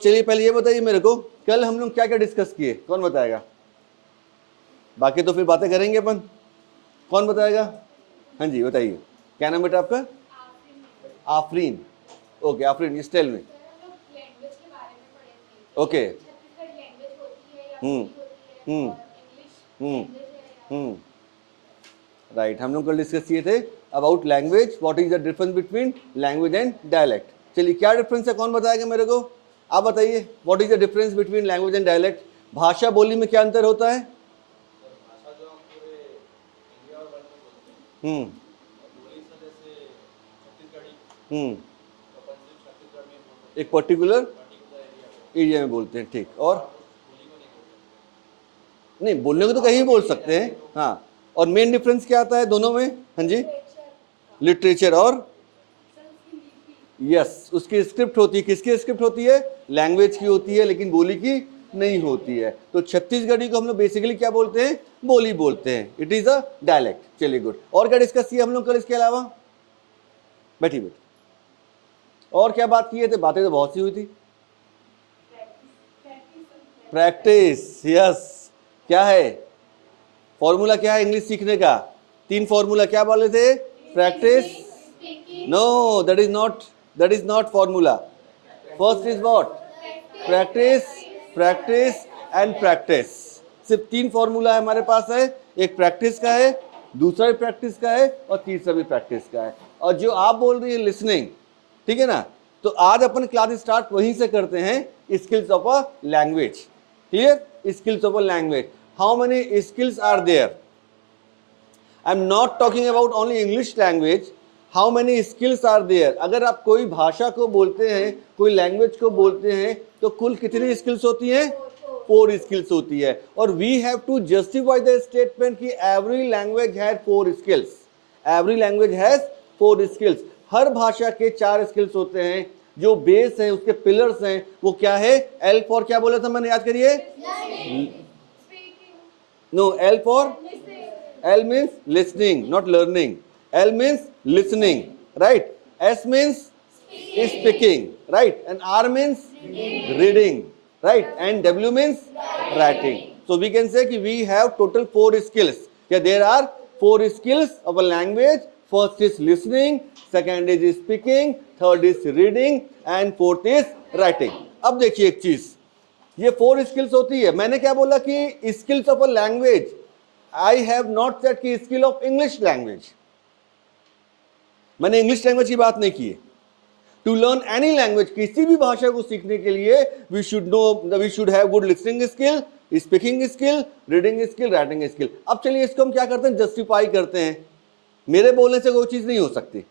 चलिए पहले ये बताइए मेरे को, कल हम लोग क्या क्या डिस्कस किए, कौन बताएगा? बाकी तो फिर बातें करेंगे अपन। कौन बताएगा? हाँ जी बताइए, क्या नाम बेटा आपका? आफरीन। ओके आफरीन, इस टेल में। ओके। हम्म हम्म हम्म हम्म राइट, हम लोग कल डिस्कस किए थे about language, what is the difference between language and dialect. चलिए क्या डिफरेंस है, कौन बताएगा मेरे को? आप बताइए, what is the difference between language and dialect. भाषा बोली में क्या अंतर होता है? हम्म हम्म एक पर्टिकुलर एरिया में बोलते हैं, ठीक। और नहीं, बोलने को तो कहीं भी बोल सकते हैं, हाँ। और मेन डिफरेंस क्या आता है दोनों में? हाँ जी, लिटरेचर और यस, उसकी स्क्रिप्ट होती है। किसकी स्क्रिप्ट होती है? लैंग्वेज की होती है, लेकिन बोली की नहीं होती है। तो छत्तीसगढ़ी को हम लोग बेसिकली क्या बोलते हैं? बोली बोलते हैं। It is a dialect. चलिए गुड। और क्या डिस्कस किया हम लोग कल इसके अलावा? बैठी बैठी, और क्या बात किए थे? बातें तो बहुत सी हुई थी। Practice, yes. क्या है फॉर्मूला? क्या है इंग्लिश सीखने का? 3 फॉर्मूला क्या बोले थे? Practice, know that is not formula. First is what? Practice, practice and practice. सिर्फ 3 फॉर्मूला है हमारे पास है। एक प्रैक्टिस का है, दूसरा भी प्रैक्टिस का है, और तीसरा भी प्रैक्टिस का है। और जो आप बोल रही है लिसनिंग, ठीक है ना, तो आज अपन क्लास स्टार्ट वहीं से करते हैं, skills of a language. Clear? Skills of a language. How many skills are there? I am not talking about only English language. How many skills are there? अगर आप कोई भाषा को बोलते हैं, कोई लैंग्वेज को बोलते हैं, तो कुल कितनी स्किल्स होती हैं? 4 स्किल्स होती है। और we have to justify the statement कि every language has 4 skills. Every language has 4 skills. हर भाषा के 4 स्किल्स होते हैं। जो बेस है, उसके पिलर्स हैं, वो क्या है? एल फॉर क्या बोला था मैंने, याद करिए। No, L for L means listening, not learning. L means listening, right? S means speaking, right? And R means reading, right? And W means writing. So we can say that we have total 4 skills. Yeah, there are 4 skills of a language. First is listening, second is speaking, third is reading, and fourth is writing. अब देखिए एक चीज, ये 4 skills होती है। मैंने क्या बोला कि skills of a language. I have not said कि स्किल ऑफ इंग्लिश लैंग्वेज। मैंने इंग्लिश लैंग्वेज की बात नहीं की है। टू लर्न एनी लैंग्वेज, किसी भी भाषा को सीखने के लिए we should have good listening skill, speaking skill, reading skill, writing skill. अब चलिए इसको हम क्या करते हैं? जस्टिफाई करते हैं। मेरे बोलने से कोई चीज नहीं हो सकती,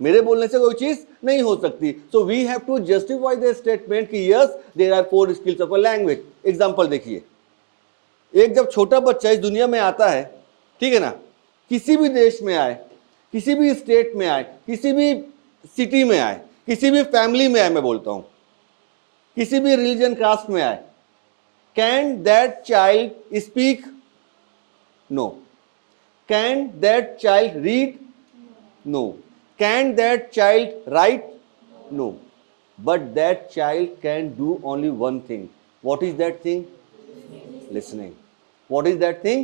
मेरे बोलने से कोई चीज नहीं हो सकती। So we have to justify the statement कि yes there are 4 skills of a language. Example देखिए, एक जब छोटा बच्चा इस दुनिया में आता है, ठीक है ना, किसी भी देश में आए, किसी भी स्टेट में आए, किसी भी सिटी में आए, किसी भी फैमिली में आए, मैं बोलता हूं किसी भी रिलीजन कास्ट में आए, can that child speak? No. Can that child read? No. Can that child write? No. But that child can do only one thing. What is that thing? Listening. What is that thing?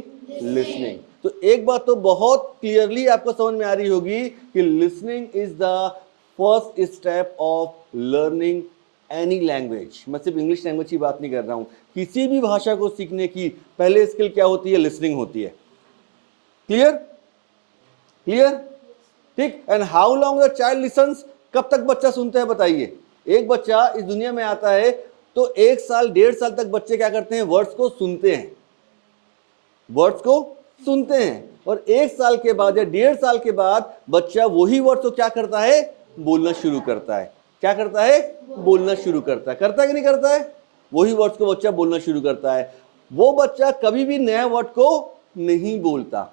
Listening. तो एक बात तो बहुत clearly आपको समझ में आ रही होगी कि listening is the first step of learning any language. मैं सिर्फ इंग्लिश लैंग्वेज की बात नहीं कर रहा हूं, किसी भी भाषा को सीखने की पहले स्किल क्या होती है? लिसनिंग होती है। क्लियर? क्लियर? ठीक। And how long the child lessons? कब तक बच्चा सुनता है बताइए? एक बच्चा इस दुनिया में आता है तो 1 साल 1.5 साल तक बच्चे क्या करते हैं? वर्ड्स को सुनते हैं, वर्ड्स को सुनते हैं। और 1 साल के बाद या 1.5 साल के बाद बच्चा वही वर्ड्स को क्या करता है? बोलना शुरू करता है। क्या करता है? बोलना शुरू करता है। करता है कि नहीं करता है? वही वर्ड्स को बच्चा बोलना शुरू करता है। वो बच्चा कभी भी नया वर्ड को नहीं बोलता।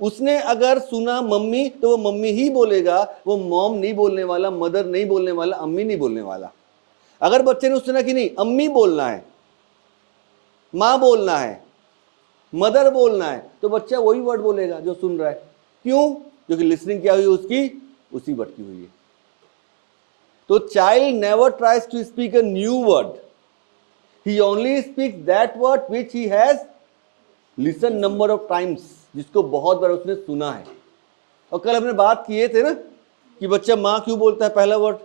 उसने अगर सुना मम्मी तो वो मम्मी ही बोलेगा, वो मॉम नहीं बोलने वाला, मदर नहीं बोलने वाला, अम्मी नहीं बोलने वाला। अगर बच्चे ने सुना कि नहीं अम्मी बोलना है, मां बोलना है, मदर बोलना है, तो बच्चा वही वर्ड बोलेगा जो सुन रहा है। क्यों? क्योंकि लिसनिंग क्या हुई उसकी? उसी वर्ड की हुई है। तो child never tries to speak a new word, he only speaks that word which he has listen number of times, जिसको बहुत बार उसने सुना है। और कल हमने बात किए थे ना कि बच्चा माँ क्यों बोलता है पहला वर्ड,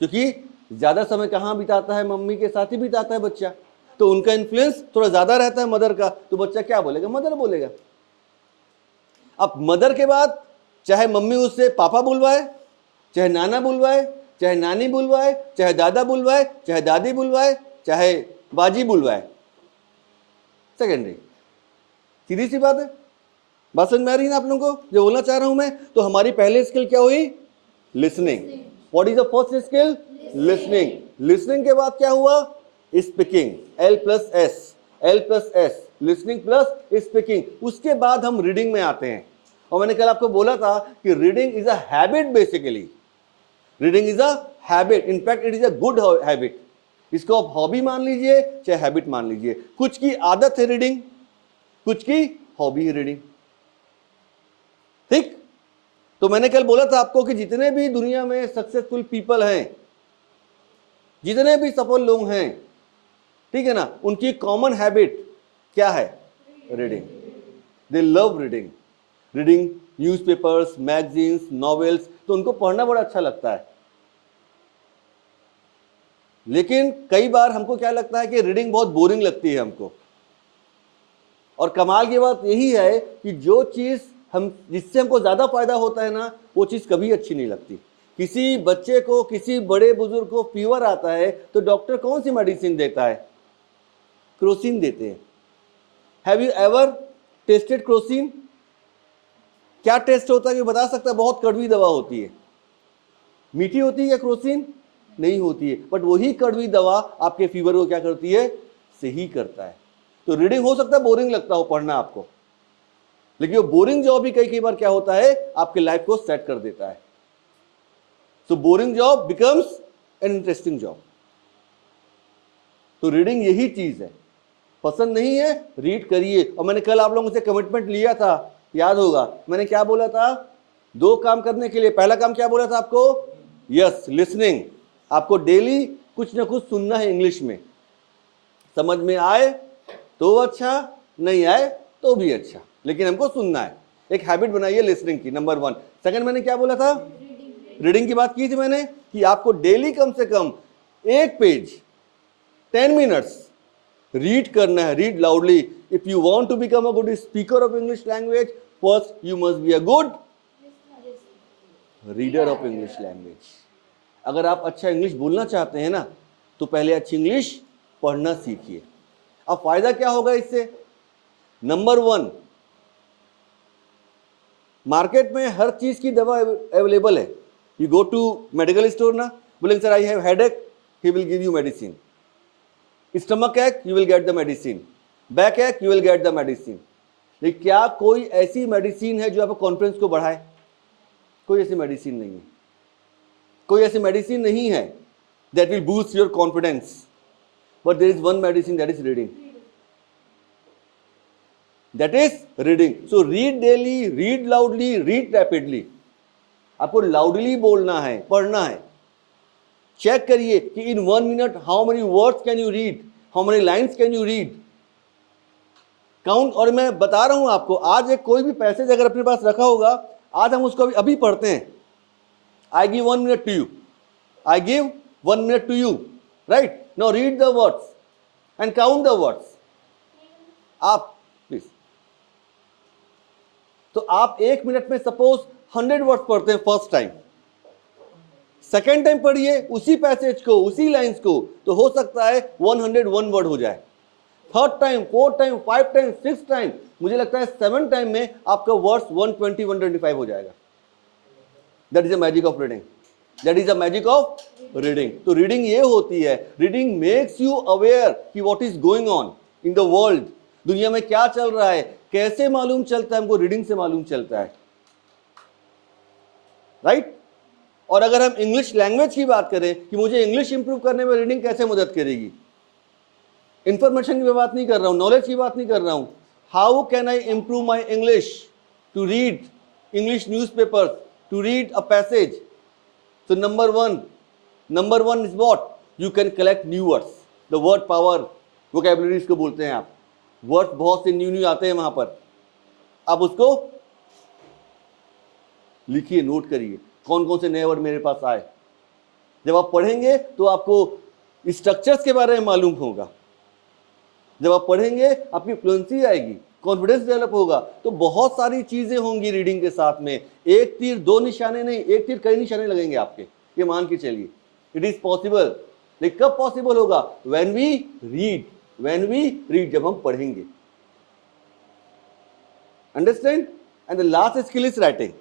क्योंकि ज्यादा समय कहाँ बिताता है, मम्मी के साथ ही बिताता है बच्चा, तो उनका इन्फ्लुएंस थोड़ा ज्यादा रहता है मदर का, तो बच्चा क्या बोलेगा, मदर बोलेगा। अब मदर के बाद चाहे मम्मी उससे पापा बुलवाए, चाहे नाना बुलवाए, चाहे नानी बुलवाए, चाहे दादा बुलवाए, चाहे दादी बुलवाए, चाहे बाजी बुलवाए, सेकेंडरी, सीधी सी बात है। बात समझ में आ रही है ना आप लोगों को जो बोलना चाह रहा हूं मैं? तो हमारी पहली स्किल क्या हुई, listening. What is the first skill, listening. Listening के बाद क्या हुआ, speaking, L plus S, listening plus speaking. उसके बाद हम रीडिंग में आते हैं। और मैंने कल आपको बोला था कि reading is a habit, basically reading is a habit, in fact it is a good habit. इसको आप हॉबी मान लीजिए चाहे हैबिट मान लीजिए। कुछ की आदत है रीडिंग, कुछ की हॉबी है रीडिंग, ठीक। तो मैंने कल बोला था आपको कि जितने भी दुनिया में सक्सेसफुल पीपल हैं, जितने भी सफल लोग हैं, ठीक है ना, उनकी कॉमन हैबिट क्या है, रीडिंग। दे love reading, reading newspapers, magazines, novels, तो उनको पढ़ना बड़ा अच्छा लगता है। लेकिन कई बार हमको क्या लगता है कि रीडिंग बहुत बोरिंग लगती है हमको। और कमाल की बात यही है कि जो चीज हम, जिससे हमको ज्यादा फायदा होता है ना, वो चीज कभी अच्छी नहीं लगती। किसी बच्चे को, किसी बड़े बुजुर्ग को फीवर आता है तो डॉक्टर कौन सी मेडिसिन देता है, क्रोसिन देते हैं। Have you ever tested Crocin? क्या टेस्ट होता है कि बता सकता है? बहुत कड़वी दवा होती है। मीठी होती है क्या क्रोसिन? नहीं होती है, बट वही कड़वी दवा आपके फीवर को क्या करती है, सही करता है। तो रीडिंग हो सकता है बोरिंग लगता हो पढ़ना आपको, लेकिन वो बोरिंग जॉब भी कई बार क्या होता है, आपके लाइफ को सेट कर देता है। So boring job becomes an interesting job. तो रीडिंग यही चीज है। पसंद नहीं है, रीड करिए। और मैंने कल आप लोगों से कमिटमेंट लिया था, याद होगा, मैंने क्या बोला था, 2 काम करने के लिए। पहला काम क्या बोला था आपको, यस, लिसनिंग। आपको डेली कुछ ना कुछ सुनना है इंग्लिश में, समझ में आए तो अच्छा, नहीं आए तो भी अच्छा, लेकिन हमको सुनना है। एक हैबिट बनाइए लिसनिंग की, नंबर 1। सेकंड मैंने क्या बोला था, रीडिंग की बात की थी मैंने कि आपको डेली कम से कम 1 पेज 10 मिनट्स रीड करना है, read loudly. If you want to become a good speaker of English language, first you must be a good reader of English language. अगर आप अच्छा इंग्लिश बोलना चाहते हैं ना, तो पहले अच्छी इंग्लिश पढ़ना सीखिए। अब फायदा क्या होगा इससे, नंबर 1, मार्केट में हर चीज की दवा अवेलेबल है। You go to medical store ना, बोलेंगे sir I have headache, he will give you medicine. Stomach ache, you will get the medicine. Back ache, you will get the medicine. लेकिन क्या कोई ऐसी मेडिसिन है जो आपको कॉन्फिडेंस को बढ़ाए? कोई ऐसी मेडिसिन नहीं है। कोई ऐसी मेडिसिन नहीं है that will boost your confidence, but there is one medicine, that is reading. That is reading. So read daily, read loudly, read rapidly. आपको लाउडली बोलना है, पढ़ना है। चेक करिए कि इन 1 minute how many words can you read, how many lines can you read, count. और मैं बता रहा हूं आपको, आज एक कोई भी पैसेज अगर अपने पास रखा होगा, आज हम उसको अभी पढ़ते हैं। I give 1 minute to you, I give 1 minute to you, right? Now read the words and count the words. आप प्लीज, तो आप 1 मिनट में सपोज 100 वर्ड्स पढ़ते हैं फर्स्ट टाइम, सेकेंड टाइम पढ़िए उसी पैसेज को, उसी लाइंस को, तो हो सकता है 101 वर्ड हो जाए। Third time, fourth time, 5 time, 6 time, मुझे लगता है 7 टाइम में आपका वर्ड्स 120, 125 हो जाएगा। That is the magic of reading, that is the magic of reading. तो रीडिंग ये होती है, रीडिंग मेक्स यू अवेयर कि what is going on in the world. दुनिया में क्या चल रहा है, कैसे मालूम चलता है हमको, रीडिंग से मालूम चलता है, राइट? और अगर हम इंग्लिश लैंग्वेज की बात करें कि मुझे इंग्लिश इंप्रूव करने में रीडिंग कैसे मदद करेगी, इंफॉर्मेशन की बात नहीं कर रहा हूं, नॉलेज की बात नहीं कर रहा हूं। How can I improve my English? To read English newspaper, to read a passage. So number number one is what, you can collect new words, the word power, vocabularies को बोलते हैं आप, वर्ड्स बहुत से न्यू आते हैं वहां पर, आप उसको लिखिए, नोट करिए कौन कौन से नए वर्ड मेरे पास आए। जब आप पढ़ेंगे तो आपको स्ट्रक्चर्स के बारे में मालूम होगा, जब आप पढ़ेंगे आपकी फ्लुएंसी आएगी, कॉन्फिडेंस डेवलप होगा, तो बहुत सारी चीजें होंगी रीडिंग के साथ में। एक तीर दो निशाने नहीं, एक तीर कई निशाने लगेंगे आपके, ये मान के चलिए। इट इज पॉसिबल, लेकिन कब पॉसिबल होगा? व्हेन वी रीड, जब हम पढ़ेंगे। Understand? And the last skill is writing.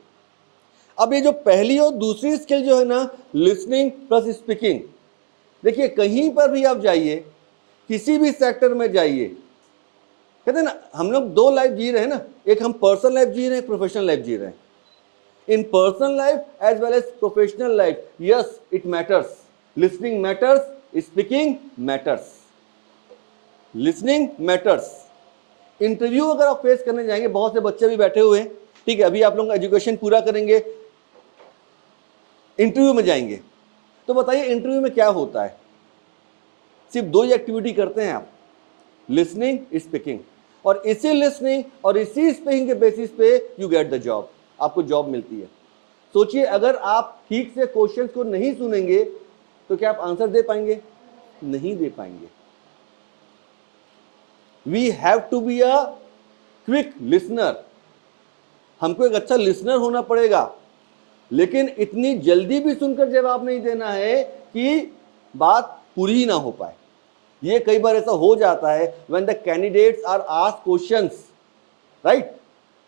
अब ये जो पहली और दूसरी स्किल जो है ना, लिसनिंग प्लस स्पीकिंग, देखिए कहीं पर भी आप जाइए, किसी भी सेक्टर में जाइए, कहते हैं ना हम लोग दो लाइफ जी रहे हैं ना, एक हम पर्सनल लाइफ जी रहे हैं, प्रोफेशनल लाइफ जी रहे हैं। In personal life as well as professional life, yes it matters, listening matters, speaking matters, listening matters. Interview अगर आप फेस करने जाएंगे, बहुत से बच्चे भी बैठे हुए हैं, ठीक है, अभी आप लोग एजुकेशन पूरा करेंगे, इंटरव्यू में जाएंगे, तो बताइए इंटरव्यू में क्या होता है? सिर्फ दो ही एक्टिविटी करते हैं आप, लिसनिंग, स्पीकिंग, और इसी लिसनिंग और इसी स्पीकिंग के बेसिस पे यू गेट द जॉब, आपको जॉब मिलती है। सोचिए अगर आप ठीक से क्वेश्चंस को नहीं सुनेंगे तो क्या आप आंसर दे पाएंगे? नहीं दे पाएंगे। We have to be a quick listener, हमको एक अच्छा लिसनर होना पड़ेगा, लेकिन इतनी जल्दी भी सुनकर जवाब नहीं देना है कि बात पूरी ही ना हो पाए। ये कई बार ऐसा हो जाता है, when the candidates are asked questions, right,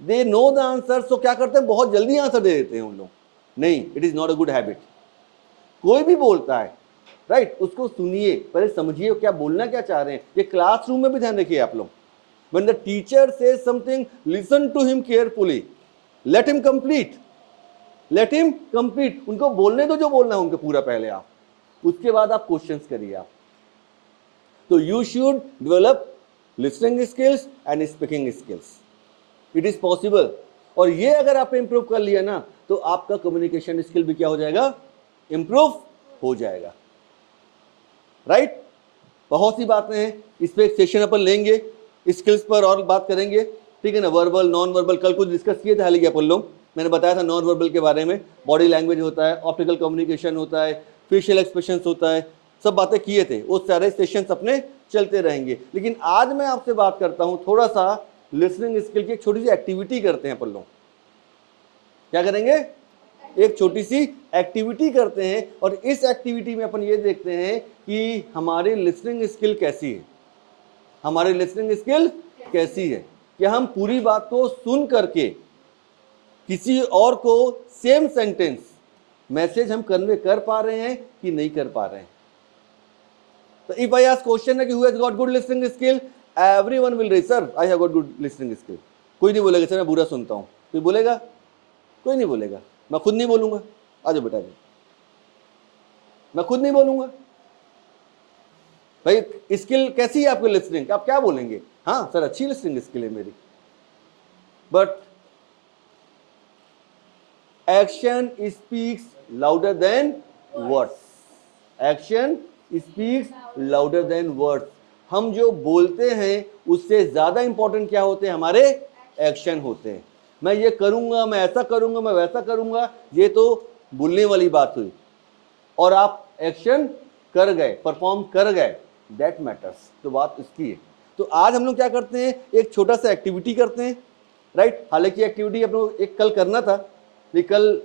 they know the answer, so क्या करते हैं, बहुत जल्दी आंसर दे देते हैं उन लोग। नहीं, it is not a good habit। कोई भी बोलता है, राइट, उसको सुनिए, पहले समझिए क्या बोलना क्या चाह रहे हैं। ये क्लासरूम में भी ध्यान रखिए आप लोग, when the teacher says something, listen to him carefully, let him complete, उनको बोलने दो जो बोलना है उनको पूरा, पहले आप, उसके बाद आप क्वेश्चंस करिए आप। तो you should develop listening skills and speaking skills, it is possible. और ये अगर आपने इंप्रूव कर लिया ना, तो आपका कम्युनिकेशन स्किल भी क्या हो जाएगा? इंप्रूव हो जाएगा, राइट। बहुत सी बातें हैं, इस पर एक सेशन अपन लेंगे, स्किल्स पर और बात करेंगे, ठीक है ना। वर्बल, नॉन वर्बल, कल कुछ डिस्कस किए थे हाल अपन लोग, मैंने बताया था नॉन वर्बल के बारे में, बॉडी लैंग्वेज होता है, ऑप्टिकल कम्युनिकेशन होता है, फेशियल एक्सप्रेशंस होता है, सब बातें किए थे। वो सारे सेशंस अपने चलते रहेंगे। लेकिन आज मैं आपसे बात करता हूं थोड़ा सा लिसनिंग स्किल की, एक छोटी सी एक्टिविटी करते हैं अपन लोग। क्या करेंगे? एक छोटी सी एक्टिविटी करते हैं, और इस एक्टिविटी में अपन ये देखते हैं कि हमारी लिसनिंग स्किल कैसी है, हमारी लिसनिंग स्किल कैसी है, कि हम पूरी बात को सुन करके किसी और को सेम सेंटेंस मैसेज हम कन्वे कर पा रहे हैं कि नहीं कर पा रहे हैं। तो इफ आई आस्क क्वेश्चन है कि who has got good listening skill, everyone will raise sir I have got good listening skill. कोई नहीं बोलेगा सर मैं बुरा सुनता हूं, कोई बोलेगा? कोई नहीं बोलेगा। मैं खुद नहीं बोलूंगा, आ जाओ बेटा, मैं खुद नहीं बोलूंगा। भाई स्किल कैसी है आपकी लिसनिंग, आप क्या बोलेंगे? हाँ सर अच्छी लिसनिंग स्किल है मेरी, but action speaks louder than words, action speaks louder than words. हम जो बोलते हैं उससे ज्यादा इंपॉर्टेंट क्या होते हैं? हमारे एक्शन होते हैं। मैं ये करूंगा, मैं ऐसा करूंगा, मैं वैसा करूंगा, ये तो बोलने वाली बात हुई, और आप एक्शन कर गए, परफॉर्म कर गए, दैट मैटर्स। तो बात इसकी है। तो आज हम लोग क्या करते हैं, एक छोटा सा एक्टिविटी करते हैं, राइट। हालांकि एक्टिविटी अपन को एक कल करना था, लेकिन कल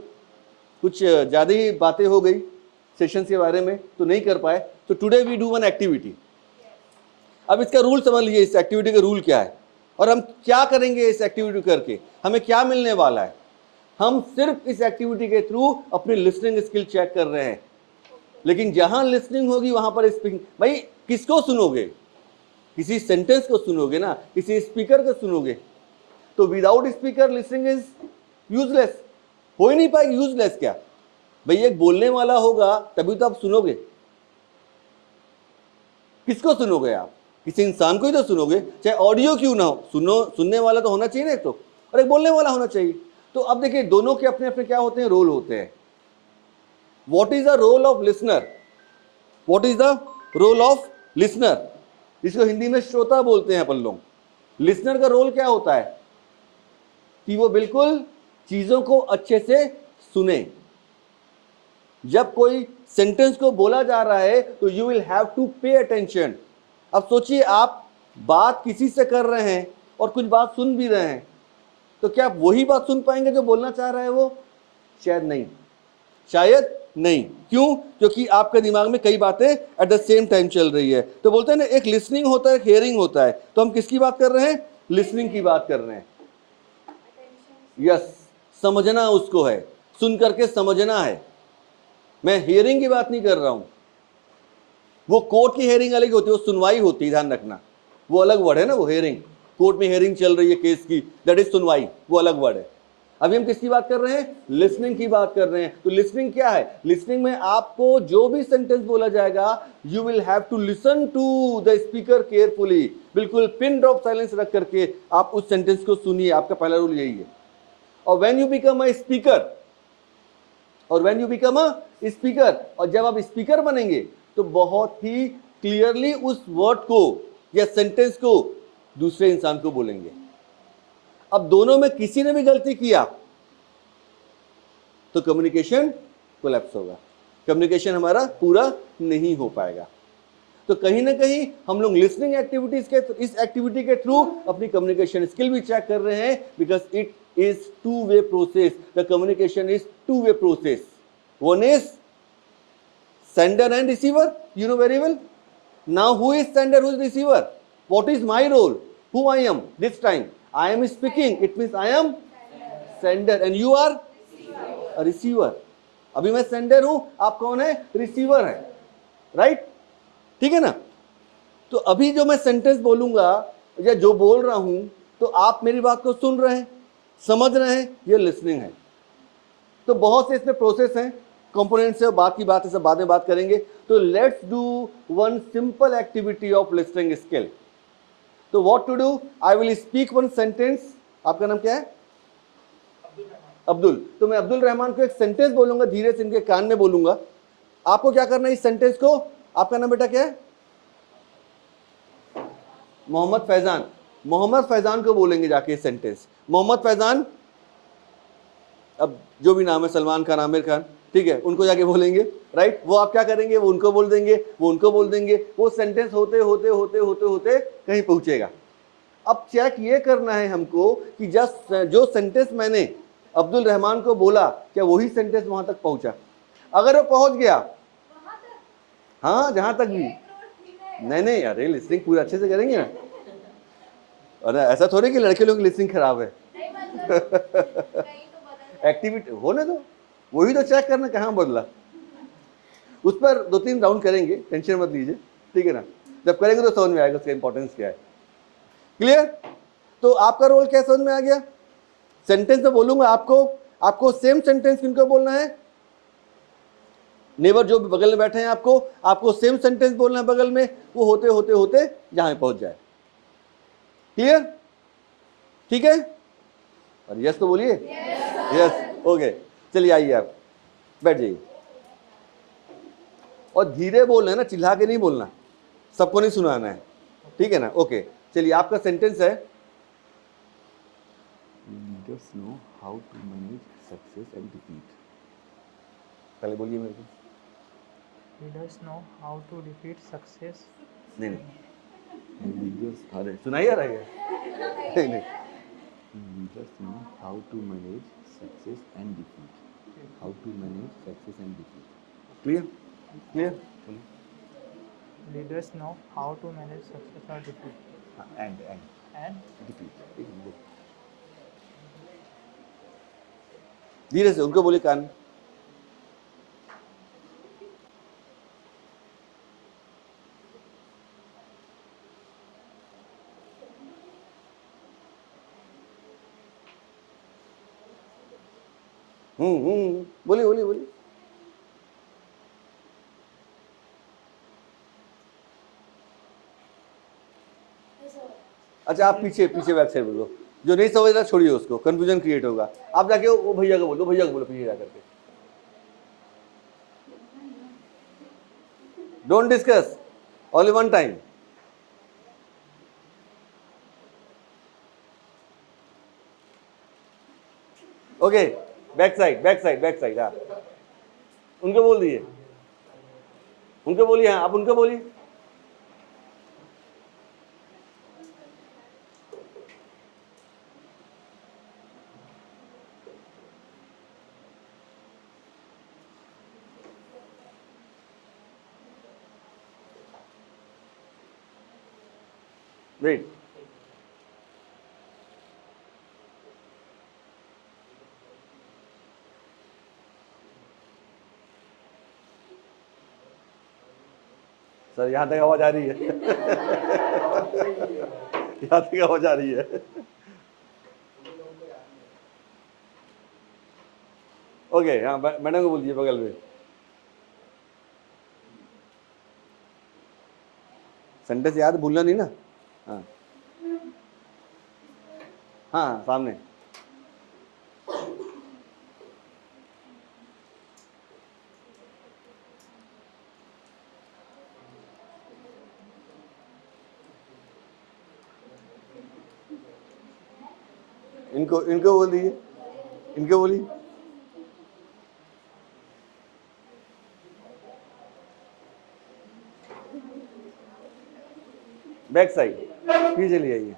कुछ ज़्यादा ही बातें हो गई सेशंस के बारे में, तो नहीं कर पाए। तो today we do one activity. अब इसका रूल समझ लीजिए, इस एक्टिविटी का रूल क्या है और हम क्या करेंगे इस एक्टिविटी करके, हमें क्या मिलने वाला है। हम सिर्फ इस एक्टिविटी के थ्रू अपनी लिसनिंग स्किल चेक कर रहे हैं, लेकिन जहां लिसनिंग होगी वहां पर स्पीकिंग। भाई किसको सुनोगे? किसी सेंटेंस को सुनोगे ना, किसी स्पीकर को सुनोगे। तो without speaker listening is useless, हो ही नहीं पाएगी। यूजलेस क्या भाई, एक बोलने वाला होगा तभी तो आप सुनोगे। किसको सुनोगे आप? किसी इंसान को ही तो सुनोगे, चाहे ऑडियो क्यों ना हो। सुनने वाला तो होना चाहिए ना एक तो, और एक बोलने वाला होना चाहिए। तो अब देखिए दोनों के अपने अपने क्या होते हैं, रोल होते हैं। What is the role of listener? What is the role of listener? इसको हिंदी में श्रोता बोलते हैं अपन लोग। लिसनर का रोल क्या होता है कि वो बिल्कुल चीजों को अच्छे से सुने। जब कोई सेंटेंस को बोला जा रहा है तो you will have to pay attention. अब सोचिए आप बात किसी से कर रहे हैं और कुछ बात सुन भी रहे हैं, तो क्या आप वही बात सुन पाएंगे जो बोलना चाह रहा है वो? शायद नहीं, शायद नहीं। क्यों? क्योंकि आपके दिमाग में कई बातें एट द सेम टाइम चल रही है। तो बोलते हैं ना, एक लिसनिंग होता है, एक हियरिंग होता है। तो हम किसकी बात कर रहे हैं? लिसनिंग की बात कर रहे हैं। यस, समझना उसको है, सुन करके समझना है। मैं हियरिंग की बात नहीं कर रहा हूं। वो कोर्ट की हियरिंग अलग होती है, वो सुनवाई होती है, ध्यान रखना। वो अलग वर्ड है ना, वो हियरिंग। कोर्ट में हियरिंग चल रही है केस की, दैट इज सुनवाई, वो अलग वर्ड है। अभी हम किसकी बात कर रहे हैं? लिसनिंग की बात कर रहे हैं। तो लिसनिंग क्या है? लिसनिंग में आपको जो भी सेंटेंस बोला जाएगा, you will have to listen to the speaker carefully. बिल्कुल पिन ड्रॉप साइलेंस रख करके आप उस सेंटेंस को सुनिए। आपका पहला रूल यही है। और when you become a speaker, और when you become a speaker, और जब आप स्पीकर बनेंगे तो बहुत ही क्लियरली उस वर्ड को या सेंटेंस को दूसरे इंसान को बोलेंगे। अब दोनों में किसी ने भी गलती किया तो कम्युनिकेशन कोलैप्स होगा, कम्युनिकेशन हमारा पूरा नहीं हो पाएगा। तो कहीं ना कहीं हम लोग लिसनिंग एक्टिविटीज के इस एक्टिविटी के थ्रू अपनी कम्युनिकेशन स्किल भी चेक कर रहे हैं, because it is two way process. The communication is two way process. One is sender and receiver, you know very well. Now who is sender, who is receiver? What is my role? Who I am this time? I am speaking, it means I am sender and you are a receiver. अभी मैं sender हूं, आप कौन है? Receiver है, right? ठीक है ना? तो अभी जो मैं सेंटेंस बोलूंगा या जो बोल रहा हूं, तो आप मेरी बात को सुन रहे हैं, समझ रहे हैं, ये लिसनिंग है। तो बहुत से इसमें प्रोसेस हैं, कंपोनेंट्स है, बात की बात है, सब बाद में बात करेंगे। तो let's do one simple activity of listening skill. तो what to do? I will speak one sentence. आपका नाम क्या है? अब्दुल। तो मैं अब्दुल रहमान को एक सेंटेंस बोलूंगा, धीरे से इनके कान में बोलूंगा। आपको क्या करना है इस सेंटेंस को? आपका नाम बेटा क्या है? मोहम्मद फैजान। मोहम्मद फैजान को बोलेंगे जाके इस सेंटेंस। मोहम्मद फैजान, अब जो भी नाम है, सलमान खान, आमिर खान, ठीक है, उनको जाके बोलेंगे, राइट? वो आप क्या करेंगे? वो उनको बोल देंगे, वो उनको बोल देंगे। वो सेंटेंस होते होते होते होते होते कहीं पहुंचेगा। अब चेक ये करना है हमको कि जो सेंटेंस मैंने अब्दुल रहमान को बोला, क्या वही सेंटेंस वहां तक पहुंचा? अगर वो पहुंच गया, हाँ, जहां तक भी, नहीं, अरे लिसनिंग पूरा अच्छे से करेंगे ना। अरे ऐसा थोड़ी कि लड़के लोग की लिसनिंग खराब है। एक्टिविटी होने दो, वही तो चेक करना कहाँ बदला। उस पर 2-3 राउंड करेंगे, टेंशन मत लीजिए, ठीक है ना? जब करेंगे तो समझ में आएगा उसका इंपॉर्टेंस क्या है। क्लियर? तो आपका रोल क्या समझ में आ गया? सेंटेंस में बोलूंगा आपको सेम सेंटेंस किनको बोलना है? नेबर जो भी बगल में बैठे हैं, आपको सेम सेंटेंस बोलना है बगल में, वो होते होते होते जहां पहुंच जाए। क्लियर? ठीक है? और यस तो बोलिए। Yes, okay. चलिए आइए, आप बैठ जाइए। और धीरे बोलना है ना, चिल्ला के नहीं बोलना, सबको नहीं सुनाना है, ठीक है ना? ओके, चलिए आपका सेंटेंस है, leaders know how to manage success and defeat. पहले बोलिए मेरे को। Leaders know how to defeat success. नहीं, लीडर्स, अरे सुनाई आ रहा है? नहीं, leaders know how to manage success and defeat. How to manage success and defeat. Clear? Leaders know how to manage success और डिफीट। And defeat. धीरे से उनको बोलिए कान में। बोलिए। अच्छा, आप पीछे बैक साइड बोलो। जो नहीं समझ रहा छोड़िए उसको, कंफ्यूजन क्रिएट होगा। आप जाके वो भैया को बोलो पीछे जा करके। Don't discuss. Only one time. Okay. Back side. हाँ. उनको बोल दिए. उनको बोलिए. हाँ, आप उनको बोलिए. Wait. सर यहाँ तक आवाज आ रही है. यहाँ तक आवाज आ रही है. ओके. हाँ, मैडम को बोलिए बगल में. सेंटेंस याद भूलना नहीं ना. हाँ हाँ, सामने. इनको बोल दीजिए. इनको बोलिए. बैक साइड फिर चलिए आइए.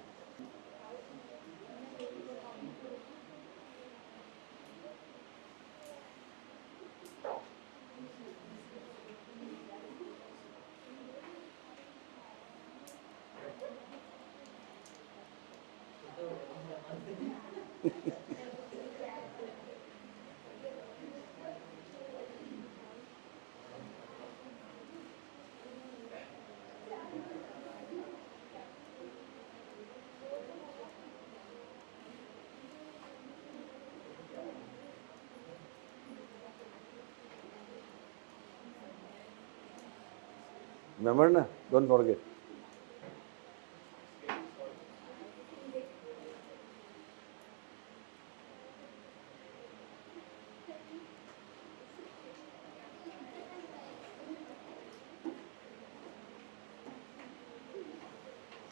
Remember na? Don't forget.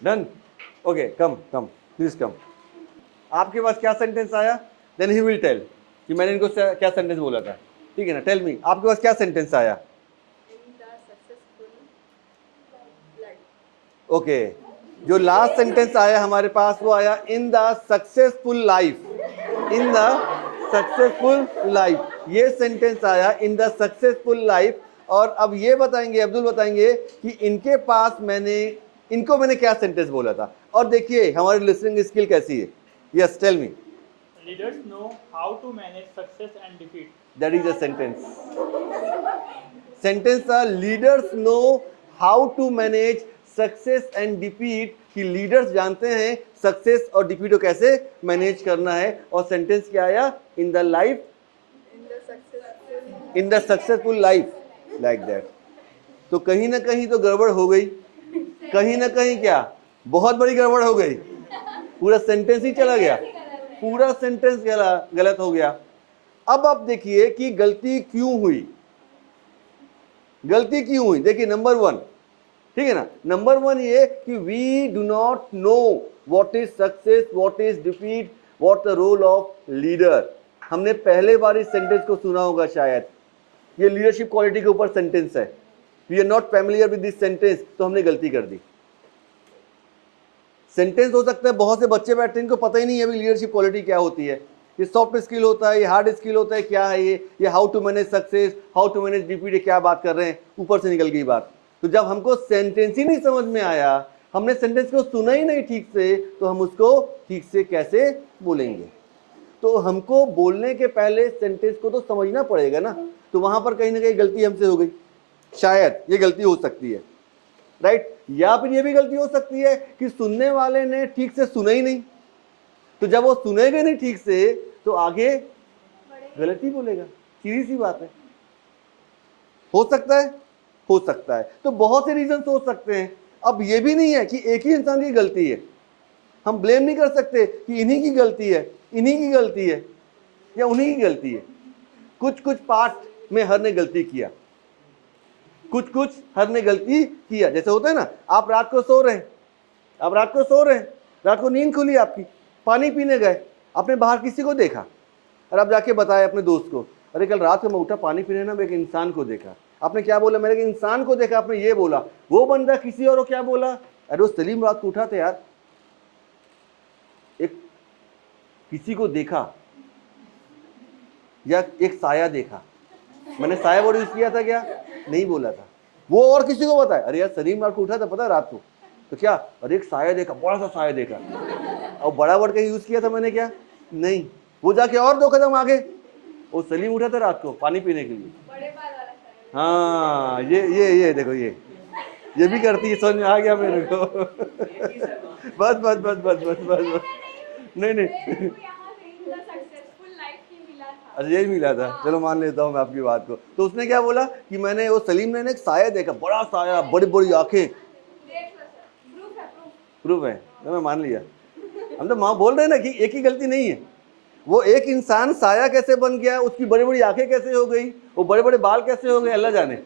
Done? Okay, come, please come. आपके पास क्या सेंटेंस आया? Then he will tell कि मैंने इनको क्या सेंटेंस बोला था. ठीक है ना? Tell me, आपके पास क्या सेंटेंस आया? ओके. जो लास्ट सेंटेंस आया हमारे पास वो आया in the successful life. In the successful life, ये सेंटेंस आया इन द सक्सेसफुल लाइफ. और अब ये बताएंगे, अब्दुल बताएंगे कि इनके पास इनको मैंने क्या सेंटेंस बोला था. और देखिए हमारी लिसनिंग स्किल कैसी है. Yes, tell me. Leaders know how to manage success and defeat. That is a sentence. Sentence are leaders know how to manage success and defeat. कि लीडर्स जानते हैं सक्सेस और डिफीट को कैसे मैनेज करना है. और सेंटेंस क्या आया? In the life, in the successful life, like that. तो कहीं ना कहीं तो गड़बड़ हो गई. कहीं ना कहीं क्या बहुत बड़ी गड़बड़ हो गई. पूरा सेंटेंस ही चला गया. पूरा सेंटेंस गलत हो गया. अब आप देखिए कि गलती क्यों हुई. गलती क्यों हुई? देखिए नंबर 1, ठीक है ना. नंबर 1 ये कि we do not know what is success, what is defeat, what the role of leader. हमने पहले बार इस सेंटेंस को सुना होगा शायद. ये लीडरशिप क्वालिटी के ऊपर सेंटेंस है. We are not familiar with this sentence, तो हमने गलती कर दी. सेंटेंस हो सकता है बहुत से बच्चे बैठे हैं इनको पता ही नहीं है अभी लीडरशिप क्वालिटी क्या होती है. ये सॉफ्ट स्किल होता है, ये हार्ड स्किल होता है, क्या है ये how to manage success, how to manage defeat, ये क्या बात कर रहे हैं. ऊपर से निकल गई बात. तो जब हमको सेंटेंस ही नहीं समझ में आया, हमने सेंटेंस को सुना ही नहीं ठीक से, तो हम उसको ठीक से कैसे बोलेंगे. तो हमको बोलने के पहले सेंटेंस को तो समझना पड़ेगा ना. तो वहां पर कहीं ना कहीं गलती हमसे हो गई. शायद ये गलती हो सकती है, राइट. या फिर ये भी गलती हो सकती है कि सुनने वाले ने ठीक से सुना ही नहीं. तो जब वो सुनेगा नहीं ठीक से तो आगे गलती बोलेगा. सीधी सी बात है. हो सकता है, हो सकता है. तो बहुत से रीजन हो सकते हैं. अब ये भी नहीं है कि एक ही इंसान की गलती है. हम ब्लेम नहीं कर सकते कि इन्हीं की गलती है, इन्हीं की गलती है या उन्हीं की गलती है. कुछ पार्ट में हर ने गलती किया. कुछ कुछ हर ने गलती किया। जैसे होता है ना, आप रात को सो रहे हैं, आप रात को सो रहे हैं, रात को नींद खुली आपकी, पानी पीने गए, आपने बाहर किसी को देखा और आप जाके बताए अपने दोस्त को, अरे कल रात को मैं उठा पानी पीने ना, मैं एक इंसान को देखा। आपने क्या बोला? मैंने एक इंसान को देखा। आपने ये बोला। वो बंदा किसी और को क्या बोला? अरे वो सलीम रात को उठा था यार, एक किसी को देखा या एक साया देखा। मैंने साया वर्ड यूज किया था क्या? नहीं बोला था। वो और किसी को बताया, अरे यार सलीम रात को उठा था पता है रात को, तो क्या? अरे एक साया देखा, बड़ा सा साया देखा। और बड़ा वर्ड कहीं यूज किया था मैंने क्या? नहीं। वो जाके और 2 कदम आगे, वो सलीम उठा था रात को पानी पीने के लिए। हाँ, ये देखो, ये भी करती है, समझ में आ गया मेरे को। बस बस बस बस बस बस बस। नहीं अच्छा यही मिला था, चलो मान लेता हूँ मैं आपकी बात को। तो उसने क्या बोला कि मैंने, वो सलीम ने एक साया देखा, बड़ा साया, बड़ी बड़ी आंखें। प्रूफ है तो मैं मान लिया। हम तो माँ बोल रहे हैं ना कि एक ही गलती नहीं है। वो एक इंसान साया कैसे बन गया, उसकी बड़ी बड़ी आंखें कैसे हो गई, वो बड़े बड़े बाल कैसे हो गए, अल्लाह जाने।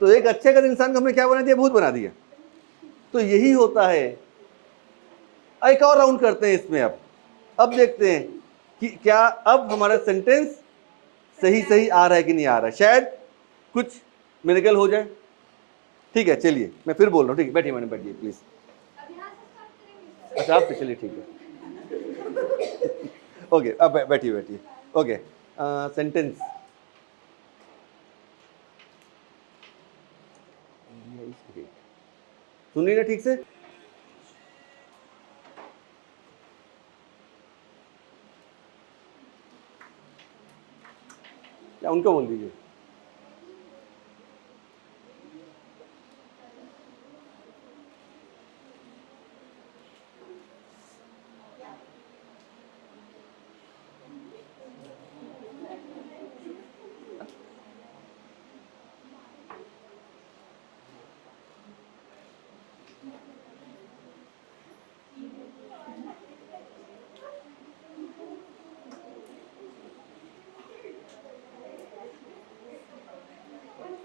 तो एक अच्छे का इंसान को हमने क्या बना दिया? भूत बना दिया। तो यही होता है। एक और राउंड करते हैं इसमें। अब देखते हैं कि क्या अब हमारा सेंटेंस सही सही आ रहा है कि नहीं आ रहा है। शायद कुछ मिरेकल हो जाए। ठीक है, चलिए मैं फिर बोल रहा हूँ। ठीक है, बैठिए मैंने, बैठिए प्लीज। अच्छा आपसे, चलिए ठीक है। ओके, अब बैठिए बैठिए। Okay, sentence. सुनिए ना ठीक से। क्या उनको बोल दीजिए।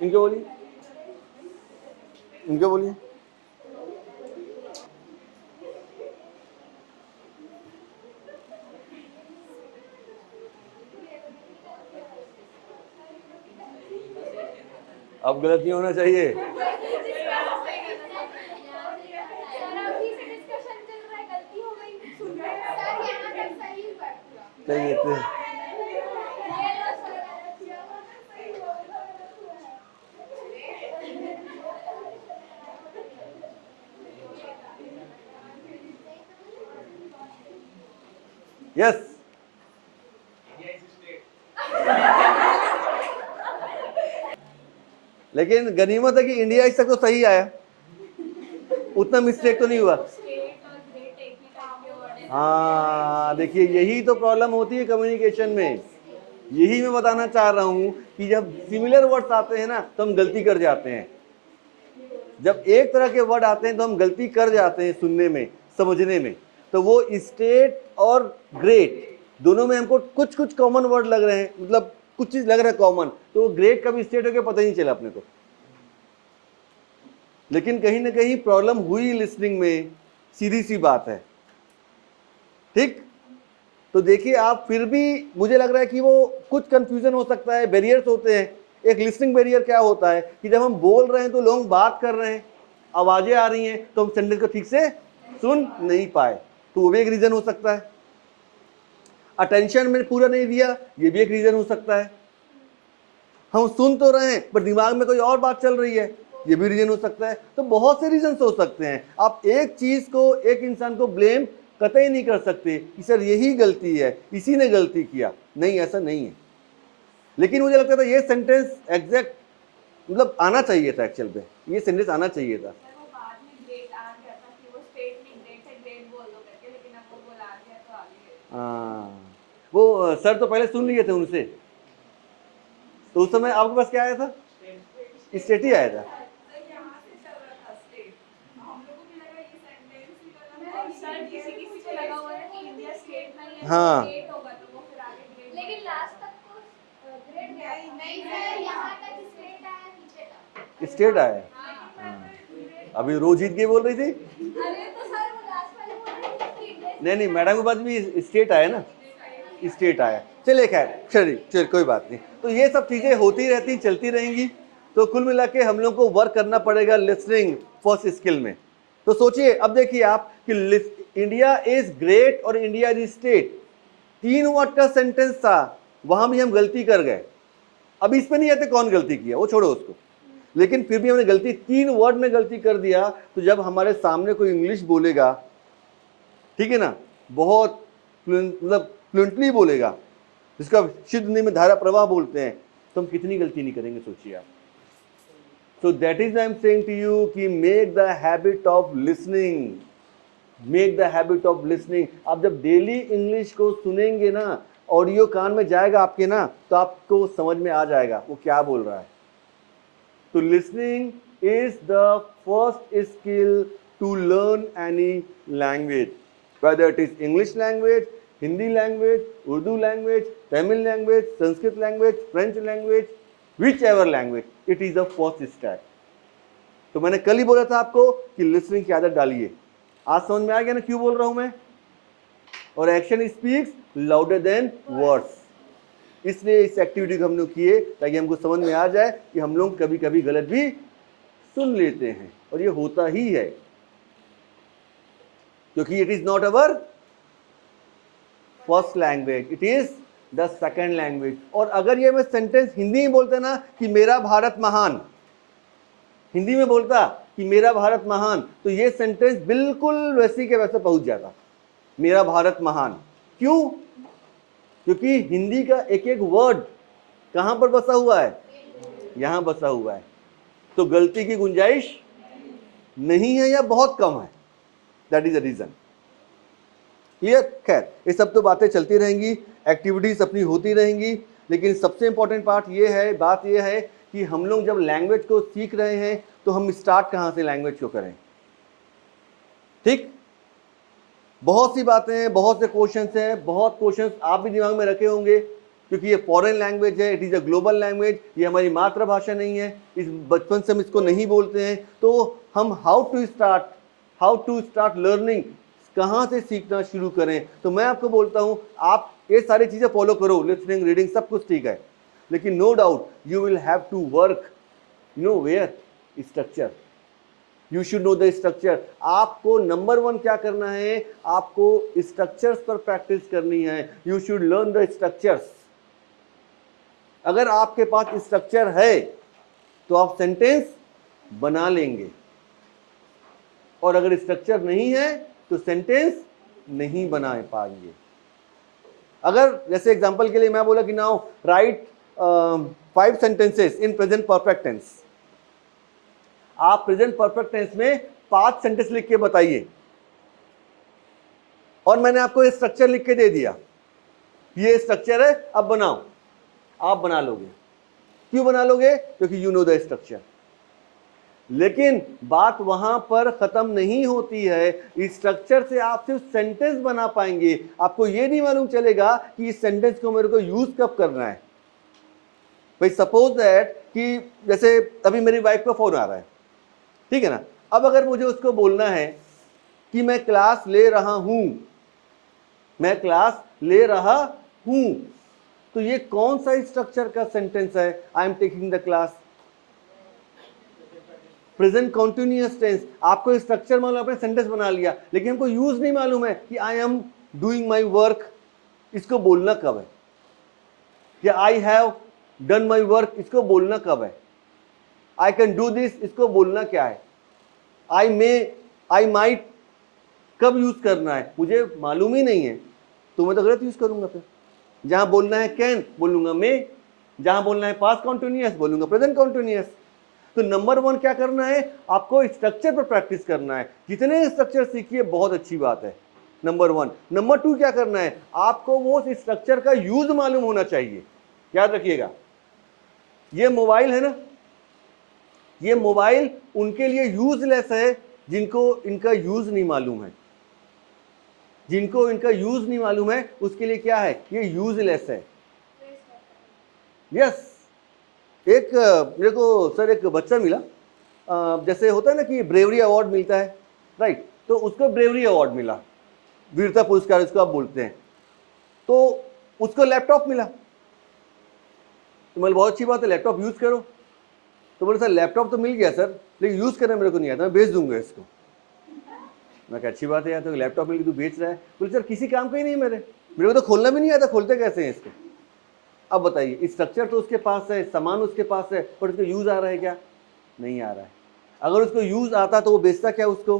इनको बोलिए, इनको बोलिए। अब गलत नहीं होना चाहिए। चाहिए तो यस। लेकिन गनीमत है कि इंडिया इस तक तो सही आया, उतना मिस्टेक तो नहीं हुआ। हाँ देखिए, यही तो प्रॉब्लम होती है कम्युनिकेशन में। यही मैं बताना चाह रहा हूं कि जब सिमिलर वर्ड्स आते हैं ना तो हम गलती कर जाते हैं। जब एक तरह के वर्ड आते हैं तो हम गलती कर जाते हैं सुनने में, समझने में। तो वो स्टेट और ग्रेट दोनों में हमको कुछ कुछ कॉमन वर्ड लग रहे हैं, मतलब कुछ चीज लग रहा है कॉमन, तो वो ग्रेट का भी स्टेट हो गया, पता ही नहीं चला अपने को। लेकिन कहीं ना कहीं प्रॉब्लम हुई लिसनिंग में, सीधी सी बात है। ठीक, तो देखिए आप, फिर भी मुझे लग रहा है कि वो कुछ कंफ्यूजन हो सकता है, बैरियर्स होते हैं। एक लिसनिंग बैरियर क्या होता है कि जब हम बोल रहे हैं तो लोग बात कर रहे हैं, आवाजें आ रही हैं, तो हम सेंटेंस को ठीक से सुन नहीं पाए, तो वो भी एक रीजन हो सकता है। अटेंशन में पूरा नहीं दिया, ये भी एक रीजन हो सकता है। हम सुन तो रहे हैं पर दिमाग में कोई और बात चल रही है, ये भी रीजन हो सकता है। तो बहुत से रीजन हो सकते हैं। आप एक चीज को, एक इंसान को ब्लेम कतई नहीं कर सकते कि सर यही गलती है, इसी ने गलती किया। नहीं, ऐसा नहीं है। लेकिन मुझे लगता था ये सेंटेंस एग्जैक्ट मतलब आना चाहिए था, एक्चुअल पे ये सेंटेंस आना चाहिए था। हाँ, वो सर तो पहले सुन लिए थे उनसे, तो उस समय आपके पास क्या आया था? स्टेट ही आया था। हाँ, लेकिन लास्ट तक तो ग्रेड गया नहीं सर, यहाँ तक स्ट्रेट आया नीचे तक। स्टेट आया है। अभी रोज जीत के बोल रही थी। नहीं मैडम के पास भी स्टेट आया ना, स्टेट आया। चलिए खैर, चलिए कोई बात नहीं। तो ये सब चीजें होती रहती, चलती रहेंगी। तो कुल मिला के हम लोग को वर्क करना पड़ेगा लिसनिंग फर्स्ट स्किल में। तो सोचिए, अब देखिए आप कि इंडिया इज ग्रेट और इंडिया इज स्टेट, 3 वर्ड का सेंटेंस था, वहां भी हम गलती कर गए। अब इस पे नहीं आते कौन गलती किया, वो छोड़ो उसको, लेकिन फिर भी हमने गलती 3 वर्ड में गलती कर दिया। तो जब हमारे सामने कोई इंग्लिश बोलेगा, ठीक है ना, बहुत मतलब फ्लुएंटली बोलेगा, जिसका शुद्ध हिंदी में धारा प्रवाह बोलते हैं, तो हम कितनी गलती नहीं करेंगे, सोचिए आप। So that is I am saying to you कि make the habit of listening, make the habit of listening। आप जब डेली इंग्लिश को सुनेंगे ना, ऑडियो कान में जाएगा आपके ना, तो आपको समझ में आ जाएगा वो क्या बोल रहा है। तो listening is the first skill to learn any language, whether it is English language, Hindi language, Urdu language, Tamil language, Sanskrit language, French language, whichever language, it is the first step। तो मैंने कल ही बोला था आपको कि listening की आदत डालिए। आज समझ में आ गया ना क्यों बोल रहा हूं मैं। और action speaks louder than words, इसलिए इस एक्टिविटी को हम लोग किए ताकि हमको समझ में आ जाए कि हम लोग कभी कभी गलत भी सुन लेते हैं, और ये होता ही है, क्योंकि it is not our first language, it is the second language. और अगर ये मैं सेंटेंस हिंदी में बोलते ना कि मेरा भारत महान, हिंदी में बोलता कि मेरा भारत महान, तो ये सेंटेंस बिल्कुल वैसी के वैसे पहुंच जाता, मेरा भारत महान। क्यों? क्योंकि हिंदी का एक एक वर्ड कहां पर बसा हुआ है, यहां बसा हुआ है, तो गलती की गुंजाइश नहीं है या बहुत कम है। That is the reason. Clear? खैर, ये सब तो बातें चलती रहेंगी, एक्टिविटीज अपनी होती रहेंगी, लेकिन सबसे इंपॉर्टेंट पार्ट ये है, बात ये है कि हम लोग जब लैंग्वेज को सीख रहे हैं तो हम स्टार्ट कहां से लैंग्वेज को करें। ठीक, बहुत सी बातें हैं, बहुत से क्वेश्चंस हैं, बहुत क्वेश्चंस आप भी दिमाग में रखे होंगे, क्योंकि ये फॉरेन लैंग्वेज है, it is a global language, ये हमारी मातृभाषा नहीं है, इस बचपन से हम इसको नहीं बोलते हैं। तो हम हाउ टू स्टार्ट लर्निंग, कहां से सीखना शुरू करें। तो मैं आपको बोलता हूं, आप ये सारी चीजें फॉलो करो, लिसनिंग, रीडिंग, सब कुछ ठीक है, लेकिन no doubt you will have to work, you know where, structure. You should know the structure. आपको नंबर 1 क्या करना है, आपको स्ट्रक्चर्स पर प्रैक्टिस करनी है। You should learn the structures. अगर आपके पास स्ट्रक्चर है तो आप सेंटेंस बना लेंगे, और अगर स्ट्रक्चर नहीं है तो सेंटेंस नहीं बना पाएंगे। अगर जैसे एग्जांपल के लिए मैं बोला कि now write 5 sentences in present perfect tense, आप प्रेजेंट परफेक्ट टेंस में 5 सेंटेंस लिख के बताइए, और मैंने आपको स्ट्रक्चर लिख के दे दिया, ये स्ट्रक्चर है, अब बनाओ। आप बना लोगे। क्यों बना लोगे? क्योंकि यू नो द स्ट्रक्चर। लेकिन बात वहां पर खत्म नहीं होती है। स्ट्रक्चर से आप सिर्फ सेंटेंस बना पाएंगे, आपको यह नहीं मालूम चलेगा कि इस सेंटेंस को मेरे को यूज कब करना है। भाई सपोज दैट कि जैसे अभी मेरी वाइफ का फोन आ रहा है, ठीक है ना, अब अगर मुझे उसको बोलना है कि मैं क्लास ले रहा हूं, मैं क्लास ले रहा हूं, तो ये कौन सा स्ट्रक्चर का सेंटेंस है? I am taking the class, present continuous tense. आपको स्ट्रक्चर मालूम, आपने सेंटेंस बना लिया, लेकिन हमको यूज नहीं मालूम है कि I am doing my work, इसको बोलना कब है, या I have done my work, इसको बोलना कब है, आई कैन डू दिस, इसको बोलना क्या है, आई मे, आई माइट कब यूज करना है, मुझे मालूम ही नहीं है, तो मैं तो गलत यूज करूंगा। फिर जहां बोलना है कैन, बोलूंगा मे, जहां बोलना है पास्ट कॉन्टिन्यूअस, बोलूंगा प्रेजेंट कॉन्टिन्यूअस। तो नंबर 1 क्या करना है, आपको स्ट्रक्चर पर प्रैक्टिस करना है। जितने स्ट्रक्चर सीखिए बहुत अच्छी बात है, नंबर 1। नंबर 2 क्या करना है, आपको वो स्ट्रक्चर का यूज मालूम होना चाहिए। याद रखिएगा, ये मोबाइल है ना, ये मोबाइल उनके लिए यूजलेस है जिनको इनका यूज नहीं मालूम है। जिनको इनका यूज नहीं मालूम है उसके लिए क्या है, ये यूजलेस है। यस, एक मेरे को सर एक बच्चा मिला, जैसे होता है ना कि ब्रेवरी अवार्ड मिलता है, राइट, तो उसको ब्रेवरी अवार्ड मिला, वीरता पुरस्कार इसको आप बोलते हैं, तो उसको लैपटॉप मिला, तो मतलब बहुत अच्छी बात है, लैपटॉप यूज करो। तो बोले सर लैपटॉप तो मिल गया सर, लेकिन यूज करना मेरे को नहीं आता, मैं बेच दूंगा इसको। मैं कहा अच्छी बात है यार, तो लैपटॉप मिल गया तू बेच रहा है। बोले सर किसी काम का ही नहीं मेरे को तो खोलना भी नहीं आता, खोलते कैसे हैं इसको। अब बताइए, स्ट्रक्चर तो उसके पास है, सामान उसके पास है, पर उसको यूज आ रहा है क्या? नहीं आ रहा है। अगर उसको यूज आता तो वो बेचता क्या उसको?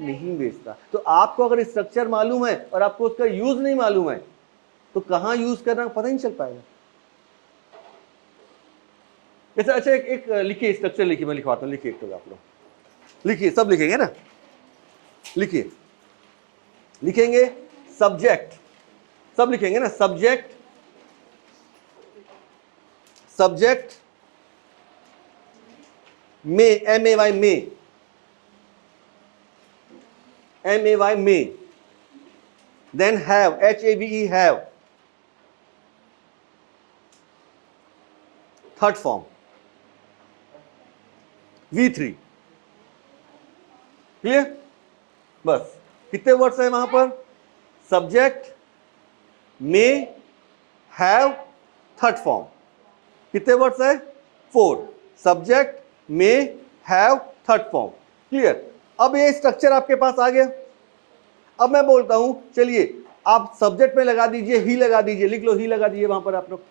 नहीं बेचता। तो आपको अगर स्ट्रक्चर मालूम है और आपको उसका यूज नहीं मालूम है तो कहाँ यूज करना पता नहीं चल पाएगा। अच्छा एक लिखिए, स्ट्रक्चर लिखिए, मैं लिखवाता हूँ, लिखिए एक तो आप लोग लिखिए, सब लिखेंगे ना, लिखिए, लिखेंगे सब्जेक्ट, सब लिखेंगे ना, subject, subject may, MAY may, MAY may, then have, HAVE have, third form V3, clear? बस कितने वर्ड्स है वहां पर? Subject may, have, third form, कितने वर्ड्स है? 4, subject may, have, third form, clear? अब ये स्ट्रक्चर आपके पास आ गया। अब मैं बोलता हूं चलिए आप सब्जेक्ट में लगा दीजिए ही, लगा दीजिए, लिख लो ही लगा दीजिए, वहां पर आप लोग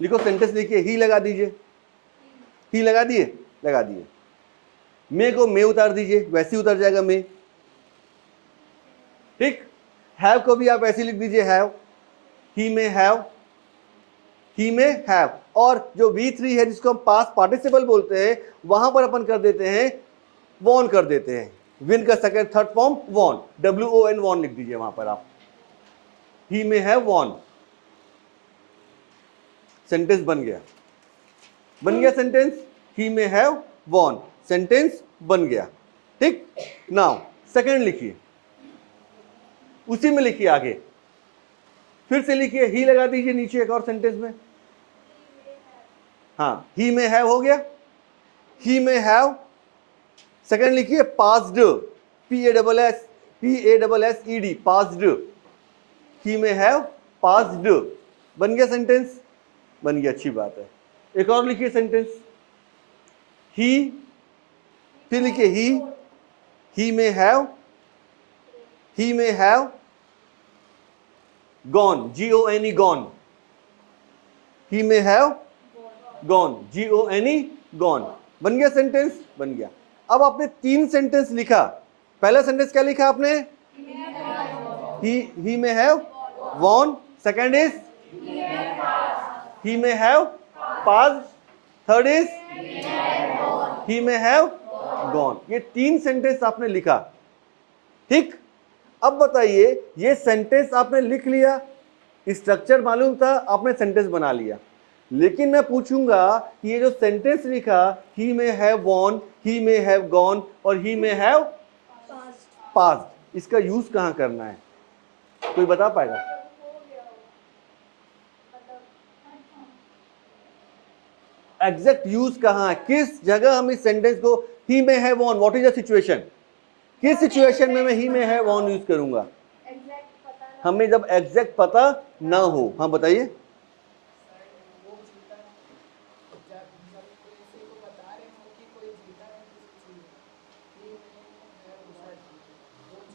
लिखो, सेंटेंस लिखिए, ही लगा दीजिए, ही लगा दिए, लगा दिए। मे को मे उतार दीजिए, वैसे ही उतर जाएगा मे, ठीक। हैव को भी आप ऐसे लिख दीजिए, have, he may have, he may have, और जो V3 है जिसको हम पास्ट पार्टिसिपल बोलते हैं वहां पर अपन कर देते हैं वॉन, कर देते हैं, विन का second third form won, WON won लिख दीजिए वहां पर आप, ही में हैव वॉन, सेंटेंस बन गया, बन गया sentence, he may have von, sentence बन गया, ठीक। नाउ सेकंड लिखिए, उसी में लिखिए आगे, फिर से लिखिए, ही लगा दीजिए नीचे एक और सेंटेंस में, हाँ, ही में हैव हो गया, ही में हैव, सेकंड लिखिए passed, PASSED, passed, he may have passed, बन गया सेंटेंस, बन गया, अच्छी बात है। एक और लिखिए सेंटेंस, ही, फिर लिखिए ही may have, he may have gone, GONE gone, he may have gone, GONE gone, बन गया सेंटेंस, बन गया। अब आपने 3 सेंटेंस लिखा, पहला सेंटेंस क्या लिखा आपने? He may have won, second is he may have passed, third is he may have gone. ये 3 सेंटेंस आपने लिखा, ठीक। अब बताइए, ये सेंटेंस आपने लिख लिया, स्ट्रक्चर मालूम था, आपने सेंटेंस बना लिया, लेकिन मैं पूछूंगा कि ये जो सेंटेंस लिखा, ही may have von, he may have gone और ही में हैव पास्ड, इसका यूज कहां करना है? कोई बता पाएगा? एग्जैक्ट यूज कहां है, किस जगह हम इस सेंटेंस को, ही may have von, what is the situation, किस सिचुएशन में मैं ही में हैव वॉन यूज करूंगा? हमें जब एग्जैक्ट पता ना हो। हाँ बताइए।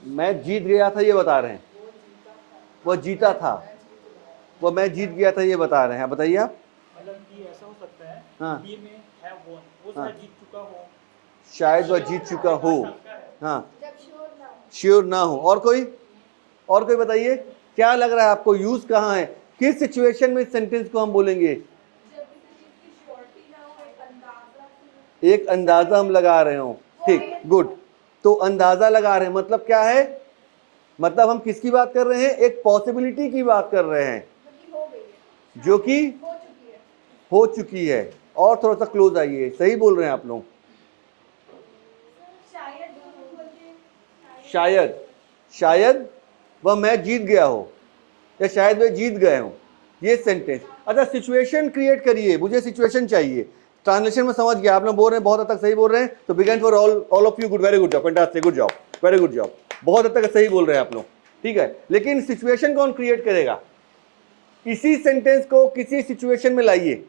मैं जीत गया था ये बता रहे हैं, वो जीता था, वो मैं जीत गया था ये बता रहे हैं, बताइए आप। मतलब कि ऐसा हो सकता है, हाँ, he may have won, वो शायद जीत चुका हो, शायद वह जीत चुका हो, हाँ, श्योर ना हो। और कोई, और कोई बताइए, क्या लग रहा है आपको, यूज कहाँ है, किस सिचुएशन में इस सेंटेंस को हम बोलेंगे? एक अंदाजा हम लगा रहे हो, ठीक, गुड। तो अंदाजा लगा रहे हैं मतलब क्या है? मतलब हम किसकी बात कर रहे हैं? एक पॉसिबिलिटी की बात कर रहे हैं जो कि हो चुकी है। और थोड़ा सा क्लोज आइए, सही बोल रहे हैं आप लोग। शायद, शायद वह मैच जीत गया हो, या शायद वे जीत गए हो, ये सेंटेंस। अच्छा, सिचुएशन क्रिएट करिए, मुझे सिचुएशन चाहिए। ट्रांसलेशन में समझ गया, आप लोग बोल रहे हैं बहुत हद तक सही बोल रहे हैं, तो big hand for all of you, good, very good job, fantastic, good job, very good job, बहुत हद तक सही बोल रहे हैं आप लोग, ठीक है। लेकिन सिचुएशन कौन क्रिएट करेगा? इसी सेंटेंस को किसी सिचुएशन में लाइए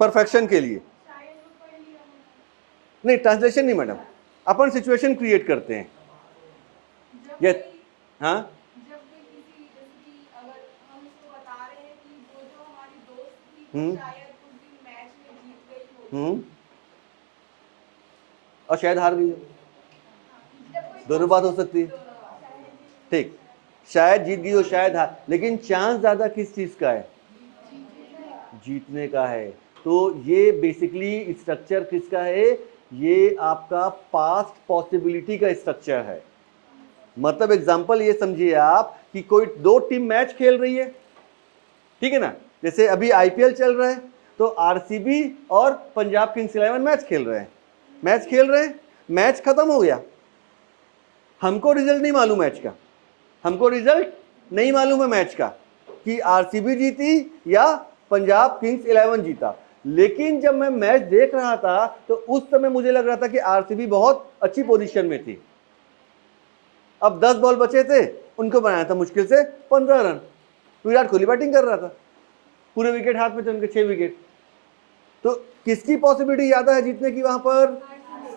परफेक्शन के लिए। नहीं, ट्रांसलेशन नहीं मैडम, अपन सिचुएशन क्रिएट करते हैं। ये हाँ, जब भी किसी जैसे कि अगर हम उसको बता रहे हैं कि वो जो हमारी दोस्त थी हम्म। शायद उस दिन मैच में जीत गई हो, और शायद हार गई हो, जब कोई दोनों बात हो सकती है, ठीक, शायद जीत गई हो, शायद हार, लेकिन चांस ज्यादा किस चीज का है? जीतने का है। तो ये बेसिकली स्ट्रक्चर किसका है? ये आपका पास्ट पॉसिबिलिटी का स्ट्रक्चर है। मतलब एग्जांपल ये समझिए आप कि कोई दो टीम मैच खेल रही है, ठीक है ना, जैसे अभी आईपीएल चल रहा है, तो आरसीबी और पंजाब किंग्स 11 मैच खेल रहे हैं, मैच खत्म हो गया, हमको रिजल्ट नहीं मालूम मैच का, हमको रिजल्ट नहीं मालूम है मैच का कि आरसीबी जीती या पंजाब किंग्स 11 जीता। लेकिन जब मैं मैच देख रहा था तो उस समय मुझे लग रहा था कि आरसीबी बहुत अच्छी पोजीशन में थी। अब 10 बॉल बचे थे, उनको बनाया था मुश्किल से 15 रन, विराट कोहली बैटिंग कर रहा था, पूरे विकेट हाथ में थे उनके, 6 विकेट। तो किसकी पॉसिबिलिटी ज्यादा है जीतने की वहां पर?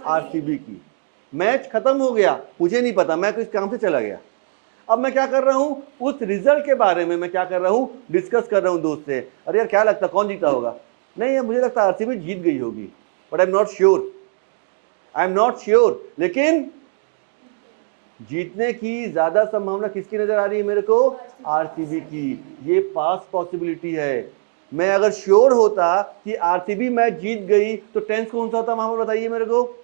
आरसीबी की। मैच खत्म हो गया, मुझे नहीं पता, मैं किस काम से चला गया। अब मैं क्या कर रहा हूं, उस रिजल्ट के बारे में मैं क्या कर रहा हूं, डिस्कस कर रहा हूं दोस्त से, अरे यार क्या लगता कौन जीता होगा? नहीं यार मुझे लगता आरसीबी जीत गई होगी, but I am not sure, लेकिन जीतने की ज्यादा संभावना किसकी नजर आ रही है मेरे को? आरसीबी की। ये पास्ट पॉसिबिलिटी है। मैं अगर श्योर होता कि आरसीबी मैच जीत गई तो टेंस कौन सा होता वहां पर, बताइए मेरे को।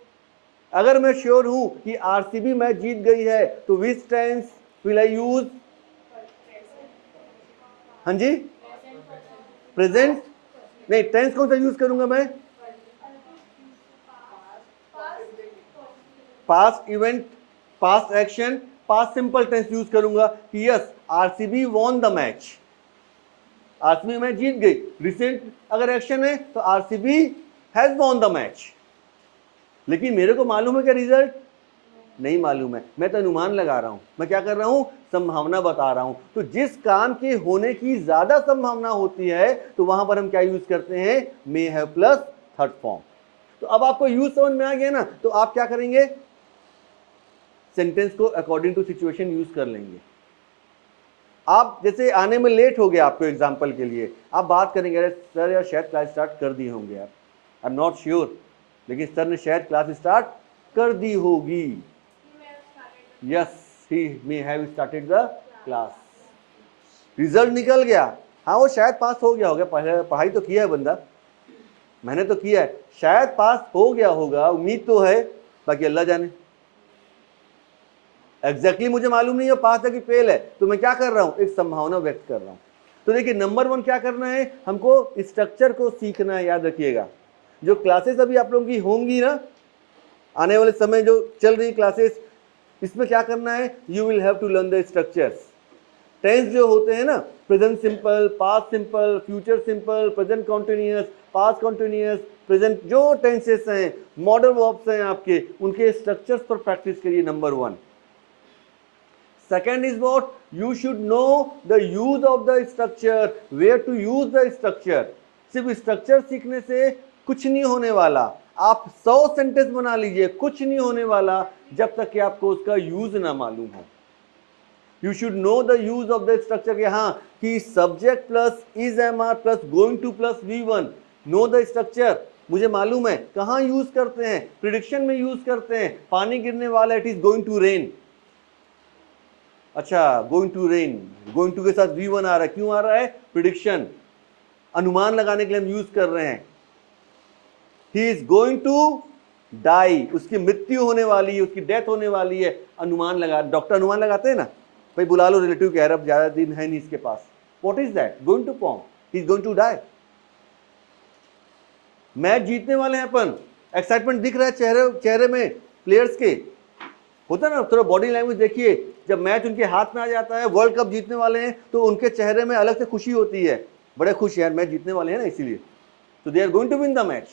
अगर मैं श्योर हूं कि आरसीबी मैच जीत गई है तो विच टेंस विल आई यूज? हाँ जी, प्रेजेंट नहीं, टेंस कौन सा यूज करूंगा मैं? Past event, past action, past simple tense use करूंगा कि yes RCB won the match, RCB match जीत गई। रिसेंट अगर एक्शन है तो RCB has won the match. लेकिन मेरे को मालूम है क्या रिजल्ट? नहीं मालूम है, मैं तो अनुमान लगा रहा हूं। मैं क्या कर रहा हूं? संभावना बता रहा हूं। तो जिस काम के होने की ज्यादा संभावना होती है तो वहां पर हम क्या यूज करते हैं? May have plus third form. तो अब आपको यूज समझ में आ गया ना, तो आप क्या करेंगे? सेंटेंस को अकॉर्डिंग टू सिचुएशन यूज कर लेंगे। आप जैसे आने में लेट हो गया, आपको एग्जांपल के लिए आप बात करेंगे, अरे सर यार शायद क्लास स्टार्ट कर दी होंगे यार, आई एम नॉट श्योर, लेकिन सर ने शायद क्लास स्टार्ट कर दी होगी। Yes, he may have started the class. Result निकल गया, हाँ वो शायद पास हो गया होगा, पढ़ाई तो किया है बंदा, मैंने तो किया है, शायद पास हो गया होगा, उम्मीद तो है, बाकी अल्लाह जाने। एग्जैक्टली मुझे मालूम नहीं है पास है कि फेल है, तो मैं क्या कर रहा हूं? एक संभावना व्यक्त कर रहा हूं। तो देखिए नंबर 1 क्या करना है, हमको स्ट्रक्चर को सीखना है। याद रखिएगा जो क्लासेस अभी आप लोगों की होंगी ना, आने वाले समय जो चल रही क्लासेस, इसमें क्या करना है? You will have to learn the structures. Tense जो होते हैं ना, present simple, past simple, future simple, present continuous, past continuous, present जो टेंसेस हैं, मॉडल वर्ब्स हैं आपके, उनके स्ट्रक्चर्स पर प्रैक्टिस करिए, number 1। Second is what? You should know the use of the structure, where to use the structure. सिर्फ structure सीखने से कुछ नहीं होने वाला। आप 100 सेंटेंस बना लीजिए, कुछ नहीं होने वाला जब तक कि आपको उसका यूज ना मालूम हो। You should know the use of the structure के हाँ कि subject plus is MR plus going to plus V1. Know the structure. मुझे मालूम है कहाँ यूज करते हैं, प्रिडिक्शन में यूज करते हैं। पानी गिरने वाला, it is going to rain. अच्छा, going to rain, going to के साथ V1 आ रहा है, क्यों आ रहा है? प्रिडिक्शन, अनुमान लगाने के लिए हम यूज कर रहे हैं। He is going to die, उसकी मृत्यु होने वाली है, उसकी डेथ होने वाली है, अनुमान लगा, डॉक्टर अनुमान लगाते हैं ना, भाई बुला लो रिलेटिव के, अरब ज्यादा दिन है नहीं इसके पास। What is that? Going to form, he is going to die. Match जीतने वाले हैं अपन, एक्साइटमेंट दिख रहा है चेहरे में प्लेयर्स के, होता है ना, थोड़ा बॉडी लैंग्वेज देखिए, जब मैच उनके हाथ में आ जाता है, वर्ल्ड कप जीतने वाले हैं, तो उनके चेहरे में अलग से खुशी होती है, बड़े खुश यार मैच जीतने वाले हैं ना, इसीलिए। तो they are going to win the match.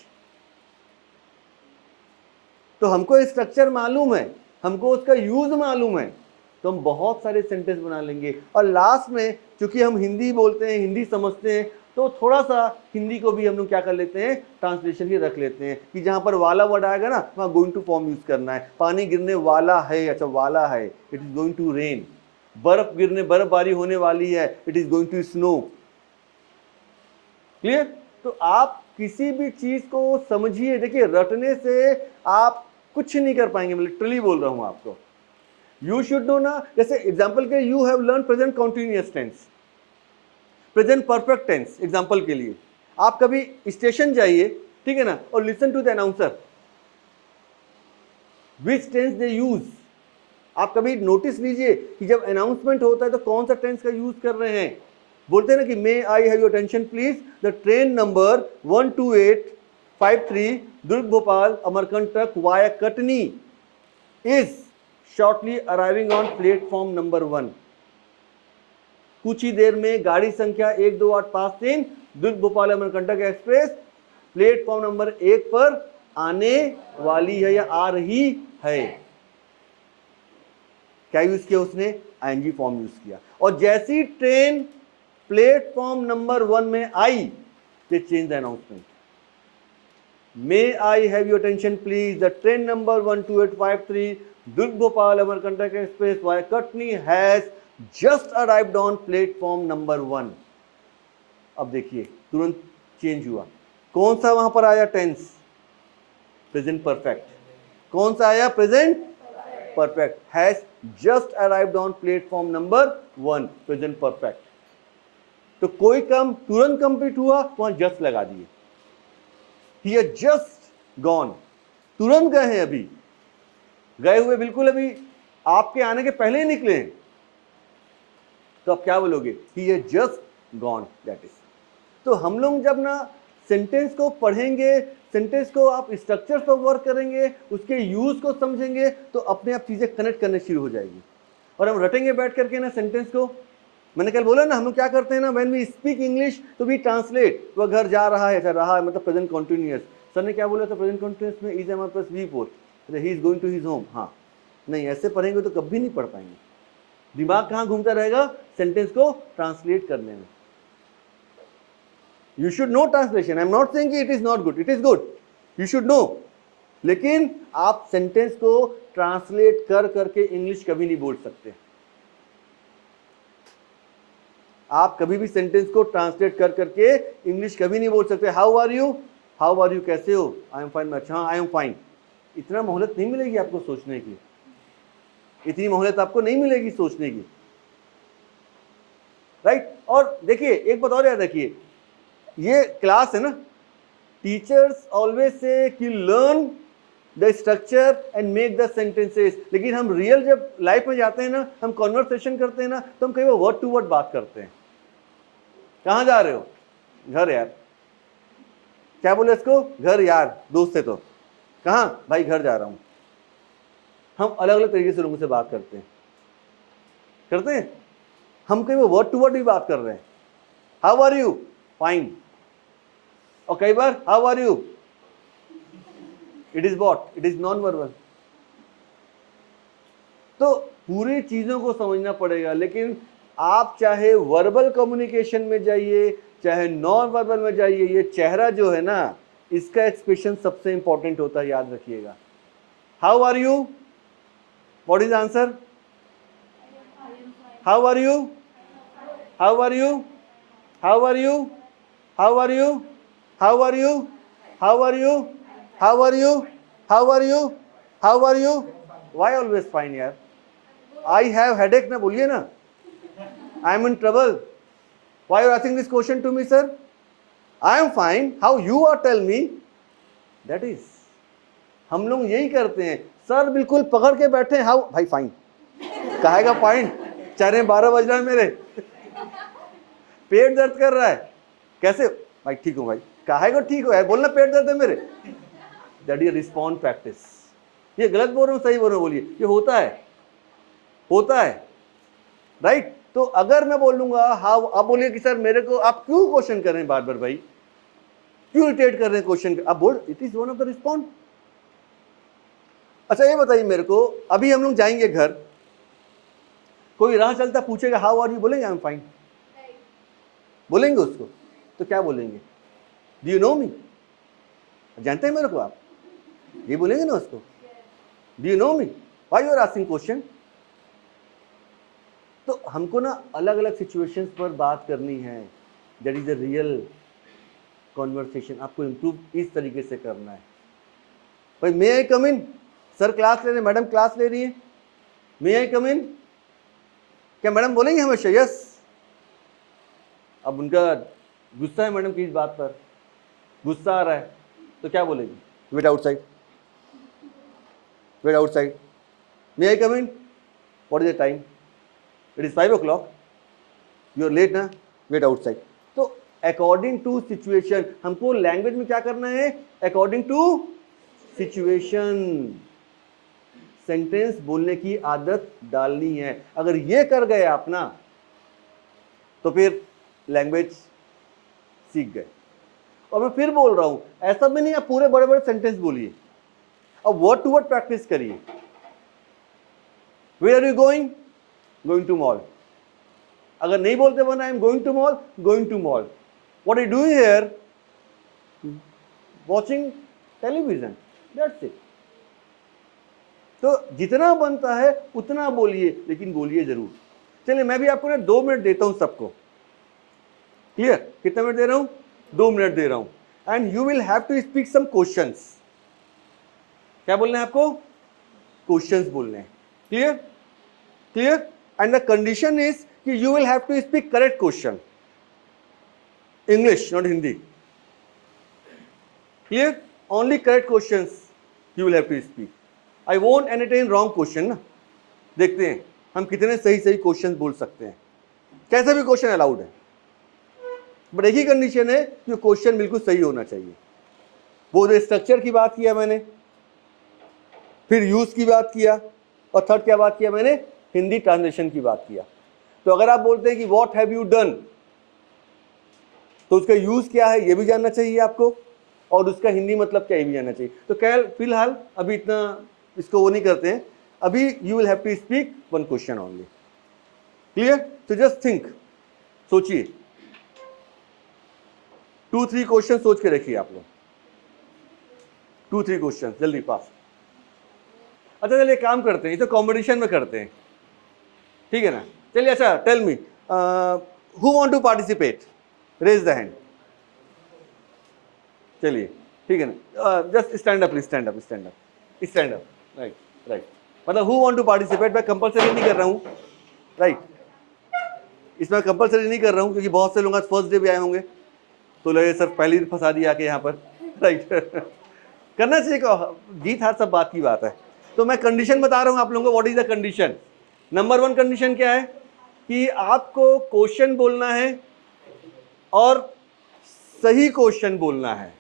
तो हमको स्ट्रक्चर मालूम है, हमको उसका यूज मालूम है, तो हम बहुत सारे सेंटेंस बना लेंगे। और लास्ट में चूंकि हम हिंदी बोलते हैं, हिंदी समझते हैं, तो थोड़ा सा हिंदी को भी हम लोग क्या कर लेते हैं, ट्रांसलेशन ही रख लेते हैं कि जहां पर वाला वर्ड आएगा ना वहां गोइंग टू फॉर्म यूज करना है। पानी गिरने वाला है, अच्छा वाला है, it is going to rain. बर्फ गिरने, बर्फबारी होने वाली है, it is going to snow. Clear? तो आप किसी भी चीज को समझिए। देखिए रटने से आप कुछ नहीं कर पाएंगे, मैं लिटरली बोल रहा हूं आपको। यू शुड नो ना, जैसे एग्जांपल के you have learn present continuous tense, present perfect tense. Example के लिए आप कभी स्टेशन जाइए, ठीक है ना, और listen to the announcer which tense they use. आप कभी नोटिस लीजिए कि जब अनाउंसमेंट होता है तो कौन सा टेंस का यूज कर रहे हैं। बोलते हैं ना कि may I have your attention please, the train number 12853 Durg Bhopal Amarkantak via Katni is shortly arriving on platform number 1। कुछ ही देर में गाड़ी संख्या 12853 Durg Bhopal Amarkantak express platform number 1 पर आने वाली है या आ रही है। क्या यूज किया उसने? आईएनजी फॉर्म यूज किया। और जैसी ट्रेन प्लेटफॉर्म नंबर 1 में आई, they change the announcement. May I have your attention please, the train number 12853 Durg Bhopal Amarkantak express via Katni has just arrived on platform number 1। अब देखिए तुरंत चेंज हुआ। कौन सा वहां पर आया टेंस? Present perfect. कौन सा आया? Present perfect. Has just arrived on platform number 1, present perfect. तो कोई काम तुरंत कंप्लीट हुआ, वहां जस्ट लगा दिए। ही हैज जस्ट गॉन, तुरंत गए हैं, अभी गए हुए बिल्कुल अभी आपके आने के पहले ही निकले हैं, तो आप क्या बोलोगे? He has just gone, that is. तो हम लोग जब ना सेंटेंस को पढ़ेंगे, सेंटेंस को आप स्ट्रक्चर्स पर वर्क करेंगे, उसके यूज को समझेंगे, तो अपने आप चीजें कनेक्ट करने शुरू हो जाएगी। और हम रटेंगे बैठ करके ना सेंटेंस को। मैंने कल बोला ना, हम लोग क्या करते हैं ना, व्हेन वी स्पीक इंग्लिश तो वी ट्रांसलेट। वह घर जा रहा है, अच्छा रहा है मतलब प्रेजेंट कंटिन्यूअस। सर ने क्या बोला था? प्रेजेंट कंटिन्यूअस में इज हमारे पास V4, he is going to his home. हाँ, नहीं ऐसे पढ़ेंगे तो कभी नहीं पढ़ पाएंगे। दिमाग कहाँ घूमता रहेगा? सेंटेंस को ट्रांसलेट करने में। You should know translation. I'm not saying it is not good. It is good. You should know. लेकिन आप सेंटेंस को ट्रांसलेट कर करके इंग्लिश कभी नहीं बोल सकते। आप कभी भी सेंटेंस को ट्रांसलेट कर करके इंग्लिश कभी नहीं बोल सकते। How are you? How are you, कैसे हो? I am fine. अच्छा, आई एम फाइन। इतना मोहलत नहीं मिलेगी आपको सोचने की, इतनी मोहलत आपको नहीं मिलेगी सोचने की, राइट? और देखिए एक बात और याद रखिए, ये क्लास है ना, टीचर्स ऑलवेज से कि learn the structure and make the sentences. लेकिन हम रियल जब लाइफ में जाते हैं ना, हम कॉन्वर्सेशन करते हैं ना, तो हम कई बार वर्ड टू वर्ड बात करते हैं। कहाँ जा रहे हो? घर यार। क्या बोले इसको? घर यार, दोस्त है तो। कहाँ? भाई घर जा रहा हूं। हम अलग अलग तरीके से लोगों से बात करते हैं। हम कई बार वर्ड टू वर्ड भी बात कर रहे हैं। How are you? फाइन। और कई बार how are you, it is what, it is non verbal. तो पूरी चीजों को समझना पड़ेगा। लेकिन आप चाहे वर्बल कम्युनिकेशन में जाइए, चाहे नॉन वर्बल में जाइए, ये चेहरा जो है ना, इसका एक्सप्रेशन सबसे इंपॉर्टेंट होता है, याद रखिएगा। How are you, what is answer? How are you? How are you? How are you? How are you? How are you? How are you? How are you? How are you? How are you? Why always fine यार? I have headache ना बोलिए ना। I am in trouble. Why are you asking this question to me, sir? I am fine. How you are? Tell me. That is. हम लोग यही करते हैं। Sir बिल्कुल पकड़ के बैठे हैं, हाउ भाई फाइन। कहेगा पॉइंट, 12:30 बज रहा है मेरे, पेट दर्द कर रहा है, कैसे भाई? ठीक हूँ भाई। काहे को ठीक हो यार? बोलना पेट दर्द है मेरे। That is respond practice. ये गलत बोल रहा हूँ, सही बोल रहा हूँ? बोलिए। ये होता है, राइट? तो अगर मैं बोलूंगा हाउ, आप बोलिए कि सर मेरे को आप क्यों क्वेश्चन कर रहे हैं बार बार भाई, क्यों इरिटेट कर रहे हैं क्वेश्चन? आप बोल, it is one of the respond. अच्छा ये बताइए मेरे को, अभी हम लोग जाएंगे घर, कोई राह चलता पूछेगा हाउ आर यू, बोलेंगे आई एम फाइन, नहीं, बोलेंगे उसको? तो क्या बोलेंगे? Do you know me? जानते हैं मेरे को आप? ये बोलेंगे ना उसको, do you know me, why you are asking question? तो हमको ना अलग अलग सिचुएशंस पर बात करनी है, that is a real conversation. आपको इम्प्रूव इस तरीके से करना है। भाई मे I come in, sir class ले रहे हैं, मैडम क्लास ले रही है, मे आई कम इन, क्या मैडम बोलेंगे हमेशा यस? अब उनका गुस्सा है मैडम की इस बात पर, गुस्सा आ रहा है, तो क्या बोलेगी? Wait outside, wait outside, may I come in, what is the time, it is 5 o'clock, you are late ना, वेट आउटसाइड। तो अकॉर्डिंग टू सिचुएशन हमको लैंग्वेज में क्या करना है, अकॉर्डिंग टू सिचुएशन सेंटेंस बोलने की आदत डालनी है। अगर ये कर गए आप ना, तो फिर लैंग्वेज सीख गए। और मैं फिर बोल रहा हूं, ऐसा भी नहीं आप पूरे बड़े बड़े सेंटेंस बोलिए, अब वर्ड टू वर्ड प्रैक्टिस करिए। Where are you going? Going to mall. अगर नहीं बोलते बना I am going to mall, going to mall. What are you doing here? Watching television, that's it. तो जितना बनता है उतना बोलिए, लेकिन बोलिए जरूर। चलिए मैं भी आपको ना 2 मिनट देता हूं सबको, क्लियर? कितना मिनट दे रहा हूं? 2 मिनट दे रहा हूं। And you will have to speak some questions. क्या बोलना है आपको? क्वेश्चंस बोलने हैं। Clear? Clear? And the condition is कि you will have to speak correct question, English not Hindi. Clear? Only correct questions you will have to speak. I won't entertain wrong question ना। देखते हैं हम कितने सही सही क्वेश्चन बोल सकते हैं। कैसा भी क्वेश्चन अलाउड है, बट एक ही कंडीशन है कि क्वेश्चन बिल्कुल सही होना चाहिए। वो जो स्ट्रक्चर की बात किया मैंने, फिर यूज की बात किया, और थर्ड क्या बात किया मैंने? हिंदी ट्रांसलेशन की बात किया। तो अगर आप बोलते हैं कि व्हाट हैव यू डन, तो उसका यूज क्या है ये भी जानना चाहिए आपको, और उसका हिंदी मतलब क्या ये भी जानना चाहिए। तो क्या फिलहाल अभी इतना इसको वो नहीं करते हैं, अभी you will have to speak 1 question only. Clear? तो जस्ट थिंक, सोचिए, 2-3 क्वेश्चन सोच के रखिए आप लोग, 2-3 क्वेश्चन जल्दी पास। अच्छा चलिए काम करते हैं, इसे कॉम्पिटिशन में करते हैं, ठीक है ना? चलिए अच्छा, tell me who want to participate, raise the hand. चलिए ठीक है ना, just stand up please, stand up, stand up, stand up, right right. मतलब हु वांट टू पार्टिसिपेट, मैं कंपलसरी नहीं कर रहा हूँ, राइट? इसमें कंपलसरी नहीं कर रहा हूँ, क्योंकि बहुत से लोग आज फर्स्ट डे भी आए होंगे, तो लगे सर पहले ही फंसा दिया आके यहाँ पर, राइट? करना चाहिए, जीत हार सब बात की बात है। तो मैं कंडीशन बता रहा हूँ आप लोगों को, what is the condition. Number 1 condition क्या है कि आपको क्वेश्चन बोलना है और सही क्वेश्चन बोलना है।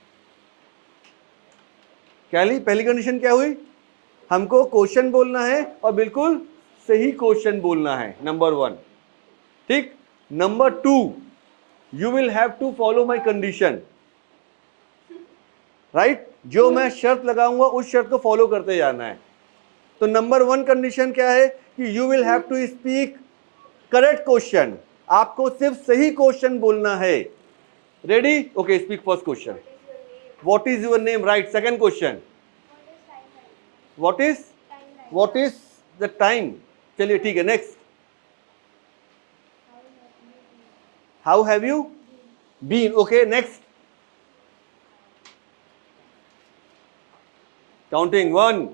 क्या ली पहली कंडीशन क्या हुई? हमको क्वेश्चन बोलना है और बिल्कुल सही क्वेश्चन बोलना है, नंबर 1, ठीक? Number 2, you will have to follow my condition, right? जो मैं शर्त लगाऊंगा उस शर्त को फॉलो करते जाना है। तो नंबर 1 कंडीशन क्या है कि you will have to speak correct question, आपको सिर्फ सही क्वेश्चन बोलना है। Ready? Okay, speak first question. What is your name? Right. Second question, what is the time? चलिए ठीक है, next, how have you been? Okay, next, counting 1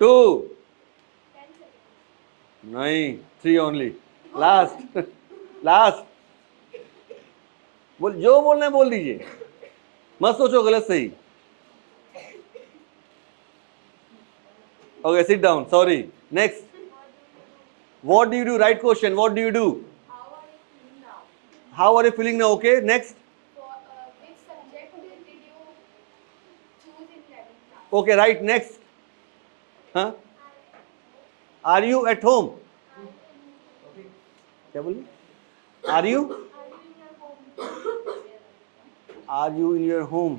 2, नहीं 3 only, last last. बोल, जो बोलना है बोल दीजिए, मत सोचो गलत सही। Okay, sit down, sorry. Next, what do you do? Right question, what do you do? How are you feeling now? How are you feeling now? Okay, next, Which subject did you choose in 11th class? Okay, right, next, हाँ, are you at home? क्या बोलिए? Are you Are you in your home?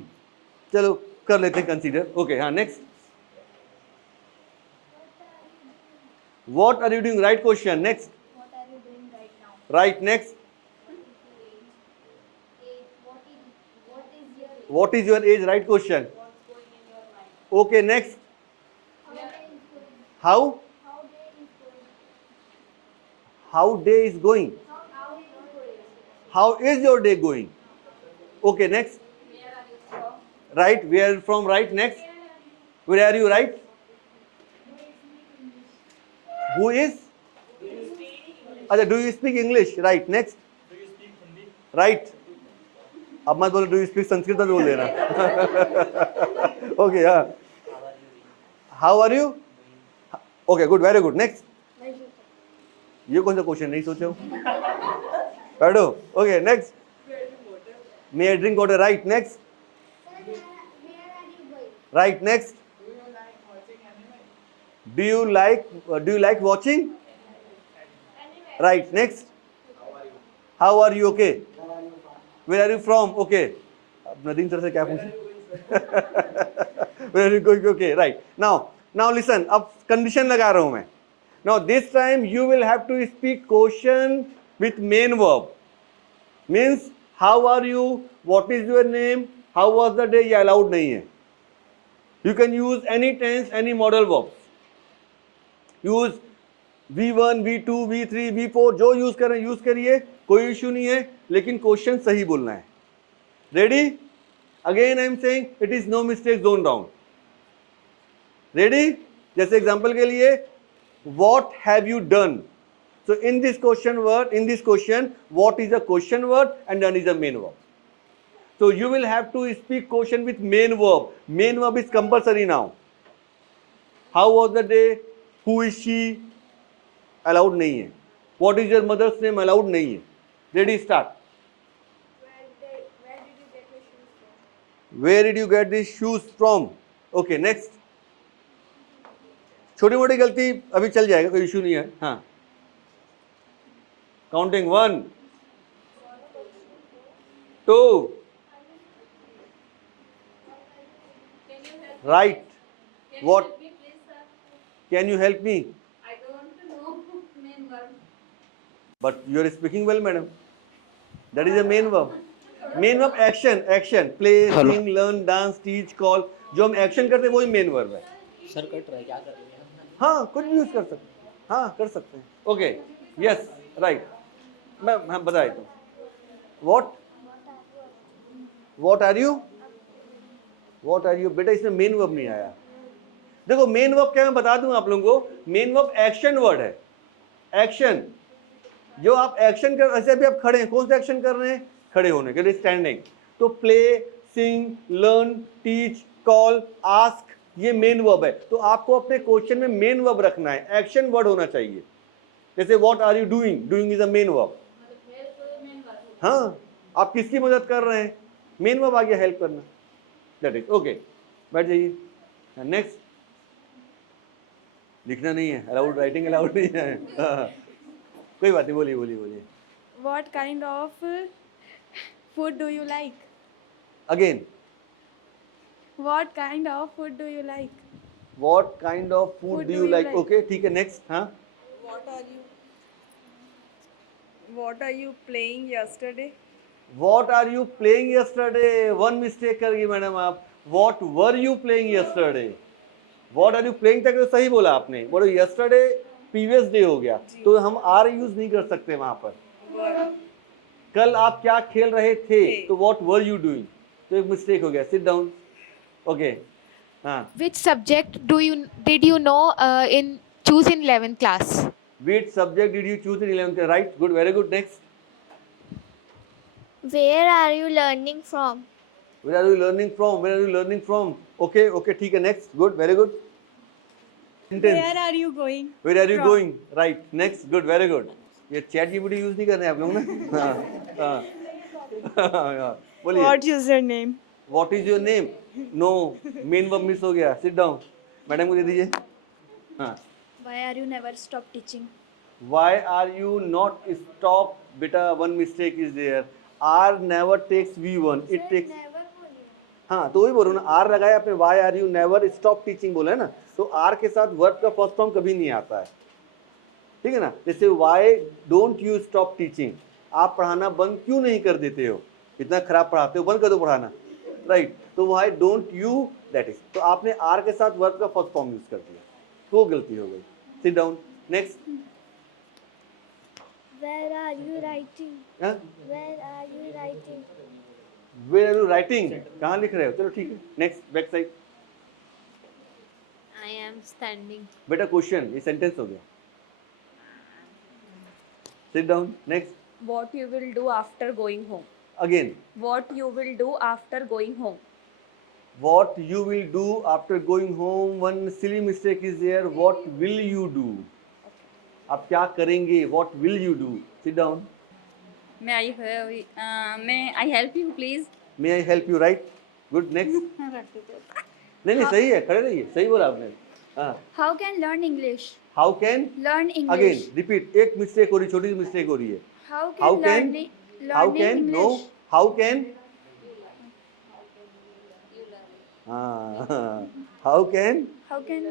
चलो कर लेते हैं consider. Okay, हाँ, next, What are you doing? Right question. Next. What are you doing right now? Right. Next. Age. What is your age? What is your age? Right question. What's going in your mind? Okay. Next. How day is going? How? How day is going? How day is going? How is going? How is your day going? Okay. Next. Where are you from? Right. Where are you from? Right. Next. Where are you? Right. Who is? अच्छा, do you speak English? Right. Next. Right. अब मत बोलो do you speak Sanskrit मत बोल देना. Okay, हाँ. How are you? Okay, good, very good. Next. ये कौन सा क्वेश्चन नहीं सोचे हो? बैठो. Okay, next. May I drink water? Right. Next. Where are you going? Right. Next. Do you like watching? Right. Next. How are you? Okay. Where are you from? Okay. अब Nadeem sir से क्या पूछे? Where are you going? Okay. Right. Now listen. अब condition लगा रहा हूँ मैं. Now this time you will have to speak question with main verb. Means how are you? What is your name? How was the day? ये allowed नहीं है. You can use any tense, any modal verbs. Use V1, V2, V3, V4 जो use करें use करिए, कोई issue नहीं है, लेकिन क्वेश्चन सही बोलना है. Ready? Again I am saying it is no mistake zone down. Ready? जैसे एग्जांपल के लिए what have you done. So in this question word, in this question what is a question word and done is a main verb. So you will have to speak question with main verb. Main verb is compulsory now. How was the day? Who is she? Allowed नहीं है. What is your mother's name? Allowed नहीं है. Ready, start. Where did you get your shoes from? Where did you get these shoes from? Okay, next. छोटी मोटी गलती अभी चल जाएगा, कोई इशू नहीं है. हाँ. Counting 1, 2. Right. What? Can you help me, please, sir? Can you help me? I don't know main verb. But you are speaking well, madam. That is a main verb. Main verb action. Play, sing, learn, dance, teach, call. जो हम action करते हैं वही main verb है. Sir cut रहा है, क्या कर रहे हैं? हाँ, कुछ भी यूज कर सकते हैं. हाँ, कर सकते हैं. Okay, yes, right. मैं बता देता हूँ. What are you? What are you? बेटा इसमें मेन वर्ब नहीं आया. देखो मेन वर्ब क्या मैं बता दूं आप लोगों को. मेन वर्ब एक्शन वर्ड है. एक्शन जो आप एक्शन कर, ऐसे अभी आप खड़े हैं, कौन सा एक्शन कर रहे हैं? खड़े होने के लिए, स्टैंडिंग. तो प्ले, सिंग, लर्न, टीच, कॉल, आस्क, ये मेन वर्ब है. तो आपको अपने क्वेश्चन में मेन वर्ब रखना है, एक्शन वर्ड होना चाहिए. जैसे what are you doing? Doing is a main verb. हाँ, आप किसकी मदद कर रहे हैं? मेन वर्ब आ गया, हेल्प करना. That is okay. बैठ जाइए. नेक्स्ट. लिखना नहीं है, अलाउड, राइटिंग अलाउड नहीं है. कोई बात नहीं, बोलिए. What kind of food do you like? Again. What kind of food do you like? What kind of food do you like? Okay, ठीक है. नेक्स्ट. हाँ. What are you playing yesterday? What are you playing yesterday? One mistake कर गई madam आप. What were you playing yesterday? What are you playing तक तो सही बोला आपने. बोलो yesterday previous day हो गया, तो हम are यूज नहीं कर सकते वहां पर. Were. कल आप क्या खेल रहे थे? तो what were you doing? तो एक मिस्टेक हो गया. Sit down. Okay. हाँ. Which subject did you know choose in 11th class? Which subject did you choose in 11th? Right. Good. Very good. Next. Where are you learning from? Where are you learning from? Where are you learning from? Okay. ठीक है. Next. Good. Very good. Sentence. Where are you going? Where are you from? going? Right. Next. Good. Very good. ये chat GPT use नहीं कर रहे हैं आप लोग ना. हाँ. बोलिए. What is your name? What is your name? No. Main verb miss हो गया. Sit down. मैडम को दे दीजिए. हाँ. Why are you never stop teaching? Why are you not stop? बेटा one mistake is there. Are never takes V1. It takes. हाँ, तो वही बोलो ना. R लगाया आपने. Why are you never stop teaching बोला है ना. तो R के साथ वर्ब का फर्स्ट फॉर्म कभी नहीं आता है. ठीक है ना। जैसे why don't you stop teaching, आप पढ़ाना बंद क्यों नहीं कर देते हो, इतना खराब पढ़ाते हो, बंद कर दो पढ़ाना, राइट। तो why don't you, that is, तो आपने आर के साथ वर्ब का फर्स्ट फॉर्म यूज कर दिया, तो गलती हो गई। Sit down, next. Where are you writing? हाँ, Where are you writing? Where are you writing, कहाँ लिख रहे हो, चलो ठीक है। Next, back side. I am standing. बेटा क्वेश्चन, ये सेंटेंस हो गया। Sit down, next. What you will do after going home? अगेन, What you will do after going home? what you will do after going home, one silly mistake is there, what will you do, आप क्या करेंगे, what will you do। sit down, May I help you, please? may I help you, right, good, next। नहीं नहीं सही है, खड़े रहिए, सही बोला आपने। हाँ, How can learn English? how can, Learn English. Again repeat, एक मिस्टेक हो रही, छोटी सी मिस्टेक हो रही है। How how can can, learning how can, no, English? how can, हाँ, how can, How can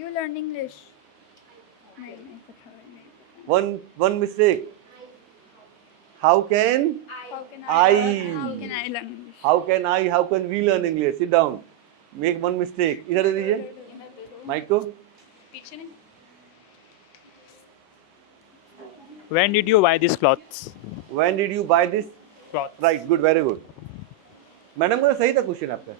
you learn English? नहीं पता नहीं। one mistake, how can How can I, How can I learn English? how can I, how can we learn English, sit down, make one mistake, इधर दे दीजिए mic को। When did you buy these clothes? When did you buy this? Cloth. Right, good, very good. Madam का सही था question आपका,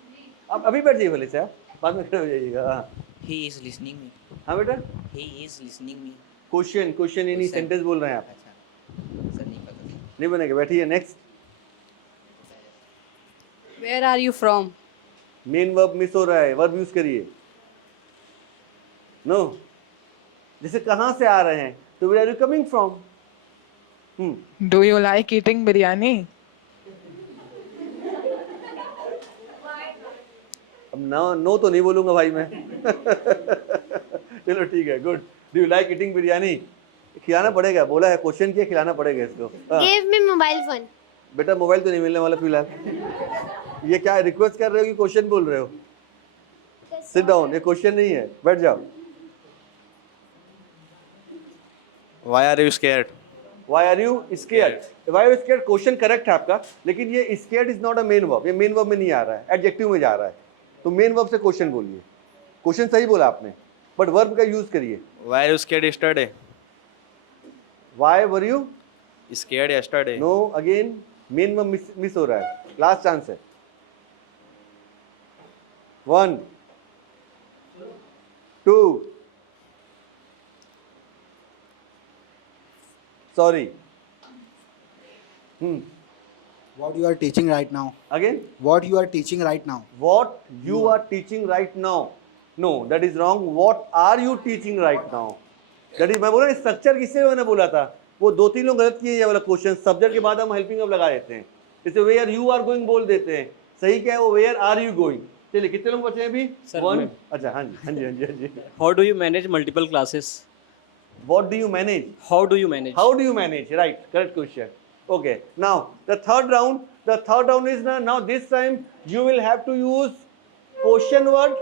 आप अभी बैठ जाइए भले से, आप बाद में खड़े हो जाइएगा। हाँ He is listening me. हाँ बेटा, He is listening me. Question यानी Question. सेंटेंस बोल रहे हैं आप, अच्छा सर नहीं पता था। नहीं बनेगा, बैठिए। Next, Where are you from? Main verb miss हो रहा है, वर्ब यूज करिए। नो, जैसे कहाँ से आ रहे हैं, तो where are you coming from. Do you like eating biryani? अब नो तो नहीं बोलूंगा भाई मैं। चलो ठीक है, good. Do you like eating biryani, खिलाना पड़ेगा, बोला है, क्वेश्चन किया, खिलाना पड़ेगा इसको। हाँ। Give me mobile phone. बेटा मोबाइल तो नहीं मिलने वाला फिलहाल। ये क्या रिक्वेस्ट कर रहे हो कि क्वेश्चन बोल रहे हो। सिट डाउन, ये क्वेश्चन नहीं है, बैठ जाओ। Why are you scared? Why are you scared? Why are you scared? Question correct है आपका, लेकिन ये scared is not a main verb, ये मेन वर्ब में नहीं आ रहा है, एडजेक्टिव में जा रहा है। तो मेन वर्ब से क्वेश्चन बोलिए। क्वेश्चन सही बोला आपने, बट वर्ब का यूज करिए। Why are you scared yesterday? Why were you? Scared yesterday. No, again main verb miss हो रहा है, लास्ट चांस है। 1 2 sorry. What you are teaching right now? Again, What you are teaching right now? what you are teaching right now, no that is wrong, what are you teaching right now, that is, मैं बोला structure किससे मैंने बोला था, वो 2-3 लोग गलत किए ये वाला क्वेश्चन, सब्जेक्ट के बाद हम हेल्पिंग अब लगा देते हैं, जैसे वेयर यू आर गोइंग बोल देते हैं, सही क्या है वो वेयर आर यू गोइंग। चलिए कितने लोग बचे हैं अभी? Sir, 1, मैं- अच्छा हाँ जी हाँ जी हाँ जी हाँ जी। How do you manage multiple classes? What do you manage? How do you manage? How do you manage? Right, correct question. Okay, now the third round is now this time you will have to use question word,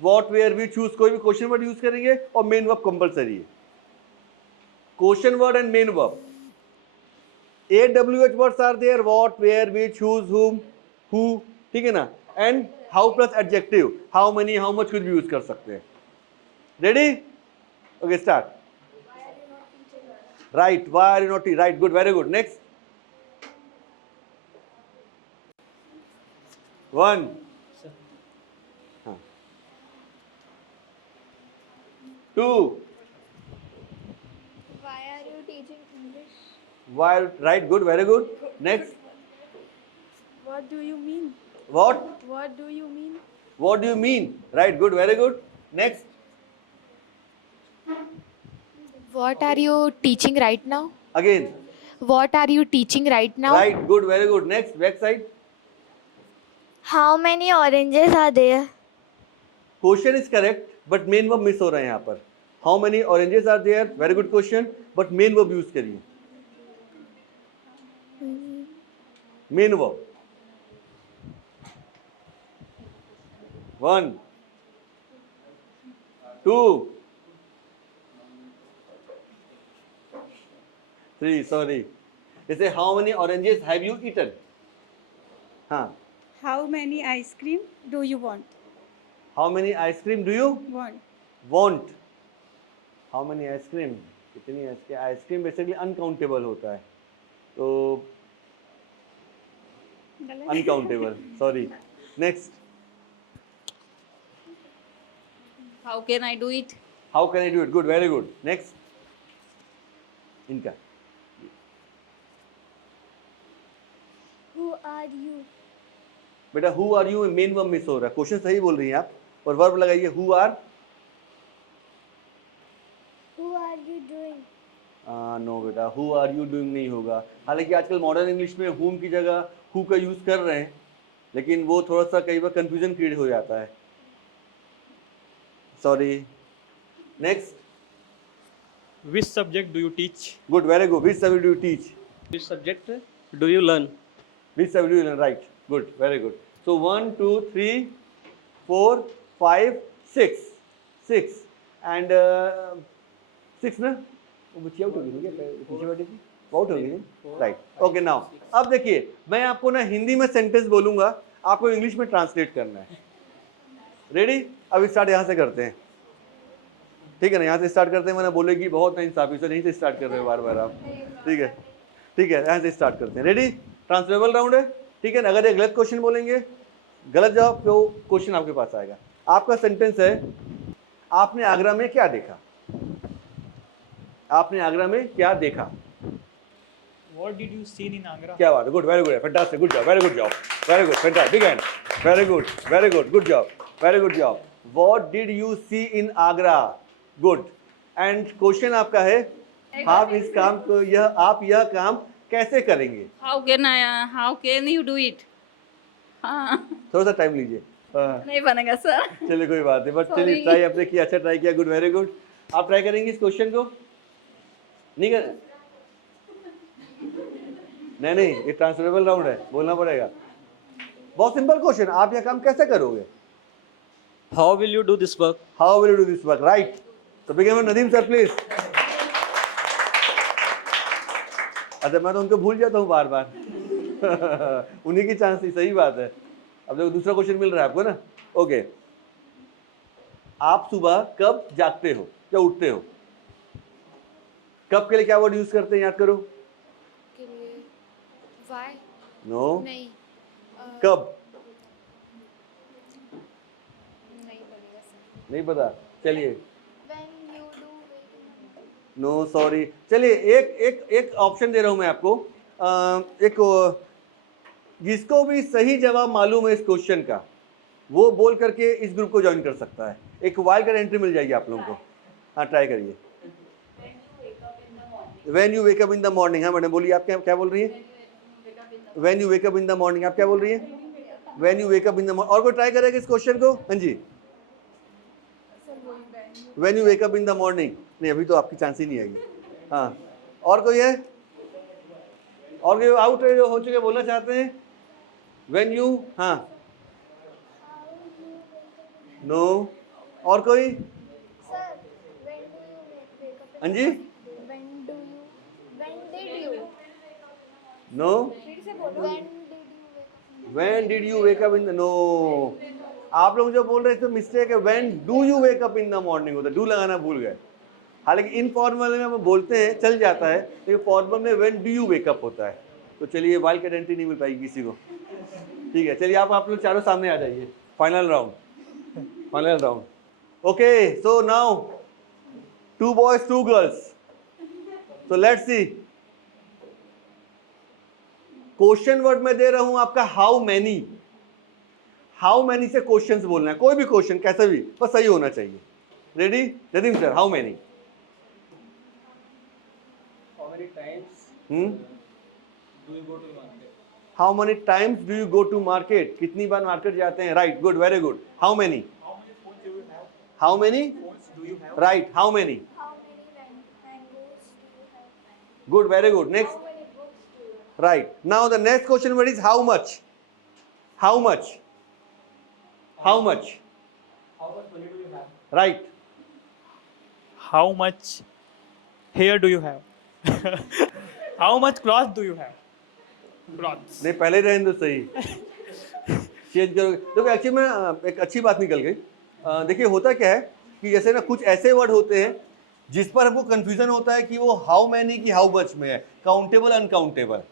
what, where, we choose, कोई भी question word use करेंगे और main verb compulsory है, question word and main verb। AWH words are there, what, where, which, whose, whom, who, ठीक है ना, and how plus adjective, how many, how much कुछ भी use कर सकते हैं। Ready? Okay, start. Right, why are you not teaching? Right, good, very good. Next. 1. Huh. 2. Why are you teaching English? Why? Right, good, very good. Next. What do you mean? What? What do you mean? What do you mean? Right, good, very good. Next. What are you teaching right now? Again. What are you teaching right now? Right, good, very good. Next, back side. How many oranges are there? Question is correct, but main verb miss हो रहा है यहाँ पर. How many oranges are there? Very good question, but main verb use करिए. Main verb. 1, 2, 3, sorry. जैसे how many oranges have you eaten? हाँ. How many ice cream do you want? How many ice cream do you want? How many ice cream? कितनी ice cream basically uncountable होता है, तो uncountable, sorry. Next. How can I do it? How can I do it? Good, very good. Next. इनका. Who are you? बेटा who are you main verb miss हो रहा है. Question सही बोल रही हैं आप, और वर्ब लगाइए who are. Who are you doing? No बेटा who are you doing नहीं होगा. हालांकि आजकल मॉडर्न इंग्लिश में whom की जगह who का यूज कर रहे हैं, लेकिन वो थोड़ा सा कई बार कंफ्यूजन क्रिएट हो जाता है. Sorry. Next. Which subject do you teach? Good, very good. Which subject do you teach? Which subject do you learn? Which subject do you learn? Right, good, very good. So 1 2 3 4 5 6 and 6 ना, वो बच्ची out हो गई क्या? पीछे बैठी थी, out हो गई. Right, okay. नाउ अब देखिए, मैं आपको ना हिंदी में सेंटेंस बोलूंगा, आपको इंग्लिश में ट्रांसलेट करना है. रेडी? अब स्टार्ट यहाँ से करते हैं, ठीक है ना? यहाँ से स्टार्ट करते हैं. मैंने बोलेगी बहुत ना इंसाफी से, यहीं से स्टार्ट कर रहे हो बार बार आप. ठीक है, ठीक है, यहाँ से स्टार्ट करते हैं. रेडी? ट्रांसलेबल राउंड है, ठीक है ना? अगर एक गलत क्वेश्चन बोलेंगे, गलत जवाब, तो क्वेश्चन आपके पास आएगा. आपका सेंटेंस है, आपने आगरा में क्या देखा? आपने आगरा में क्या देखा? What did you see in Agra? क्या बात है, good, very good, fantastic, good job, very good job, very good, fantastic and very good, good job, very good job. What did you see in Agra? Good. And question आपका है, आप इस काम को, आप यह काम कैसे करेंगे? How can you do it? हाँ, थोड़ा सा टाइम लीजिए. नहीं बनेगा सर. चलिए कोई बात नहीं, बट चलिए ट्राई आपने किया, अच्छा ट्राई किया, गुड, वेरी गुड. आप ट्राई करेंगे इस क्वेश्चन को? नहीं कर? नहीं, ये ट्रांसफरेबल राउंड है, बोलना पड़ेगा. बहुत सिंपल क्वेश्चन, आप यह काम कैसे करोगे? How will you do this work? How will you do this work? Right. So begin with Nadeem sir, please. अच्छा, मैं तो उनको भूल जाता हूँ बार बार. उन्हीं की चांस थी, सही बात है. अब देखो दूसरा क्वेश्चन मिल रहा है आपको ना. ओके. आप सुबह कब जागते हो या उठते हो? कब के लिए क्या वर्ड यूज करते हैं, याद करो. के लिए why? नो. नहीं. कब? नहीं पड़ेगा सर. नहीं पता. चलिए. When you do wake no, sorry. चलिए एक ऑप्शन दे रहा हूं मैं आपको. एक जिसको भी सही जवाब मालूम है इस क्वेश्चन का, वो बोल करके इस ग्रुप को ज्वाइन कर सकता है. एक वाइल्ड कार्ड एंट्री मिल जाएगी आप लोगों को. हाँ, ट्राई करिए. When you wake up in the morning. हाँ मैडम बोलिए, आप क्या बोल रही है? When you wake up in the morning, आप क्या बोल रही है? When you wake up in the morning. और कोई ट्राई करेगा इस क्वेश्चन को? हाँ जी. When you wake up in the morning. नहीं, अभी तो आपकी चांस ही नहीं आएगी. हाँ, और कोई है? और कोई आउट है जो हो चुके बोलना चाहते हैं? When you, हाँ. नो. और कोई? Sir, when do you wake up? हाँ जी. When did you? No. When did you When did you wake up? wake up in the? No. आप लोग जो बोल रहे थे मिस्टेक है. When do you wake up in the morning होता है, डू लगाना भूल गए. हालांकि इनफॉर्मल में हम बोलते हैं चल जाता है, लेकिन फॉर्मल में when do you wake up होता है. तो चलिए, वाइल्ड कार्ड एंट्री नहीं मिल पाएगी किसी को. ठीक है, चलिए आप लोग चारों सामने आ जाइए. Final round. Okay, so now 2 boys 2 girls. So let's see. Question word में दे रहा हूं आपका हाउ मैनी से क्वेश्चंस बोलना है. कोई भी क्वेश्चन कैसा भी, बस सही होना चाहिए. Ready? Nadeem sir, how many? How many times do you go to market? How many times do you go to market? कितनी बार मार्केट जाते हैं? Right, good, very good. How many? How many? Right, how many? How many mangoes do you have? Good, very good. Next. How many books do you have? Right. Now the next question word is how much? How much? How much? How much money do you have? Right. How much hair do you have? How much cloth do you have? Cloths. नहीं पहले रहें तो सही change करोगे। देखो actually में एक अच्छी बात निकल गई। देखिए होता क्या है कि जैसे ना कुछ ऐसे वर्ड होते हैं जिस पर हमको कंफ्यूजन होता है कि वो हाउ मैनी की हाउ मच में है, काउंटेबल अनकाउंटेबल।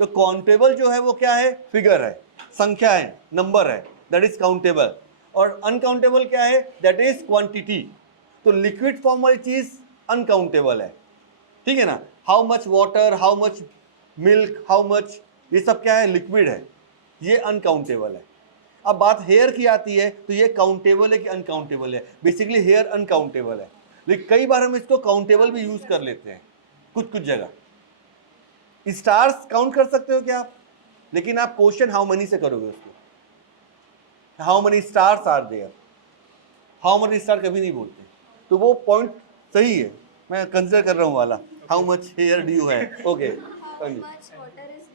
तो काउंटेबल जो है वो क्या है, फिगर है, संख्या है, नंबर है, दैट इज काउंटेबल। और अनकाउंटेबल क्या है, दैट इज क्वांटिटी। तो लिक्विड फॉर्म वाली चीज अनकाउंटेबल है, ठीक है ना। How much water, how much milk, how much, ये सब क्या है, लिक्विड है, ये अनकाउंटेबल है। अब बात हेयर की आती है तो ये काउंटेबल है कि अनकाउंटेबल है। बेसिकली हेयर अनकाउंटेबल है, लेकिन कई बार हम इसको काउंटेबल भी यूज कर लेते हैं कुछ कुछ जगह। स्टार्स काउंट कर सकते हो क्या आप, लेकिन आप क्वेश्चन हाउ मनी से करोगे उसको, how many stars are there, how many star कभी नहीं बोलते। तो वो पॉइंट सही है, मैं कंसिडर कर रहा हूँ वाला, how much hair do you have. Okay, How much water is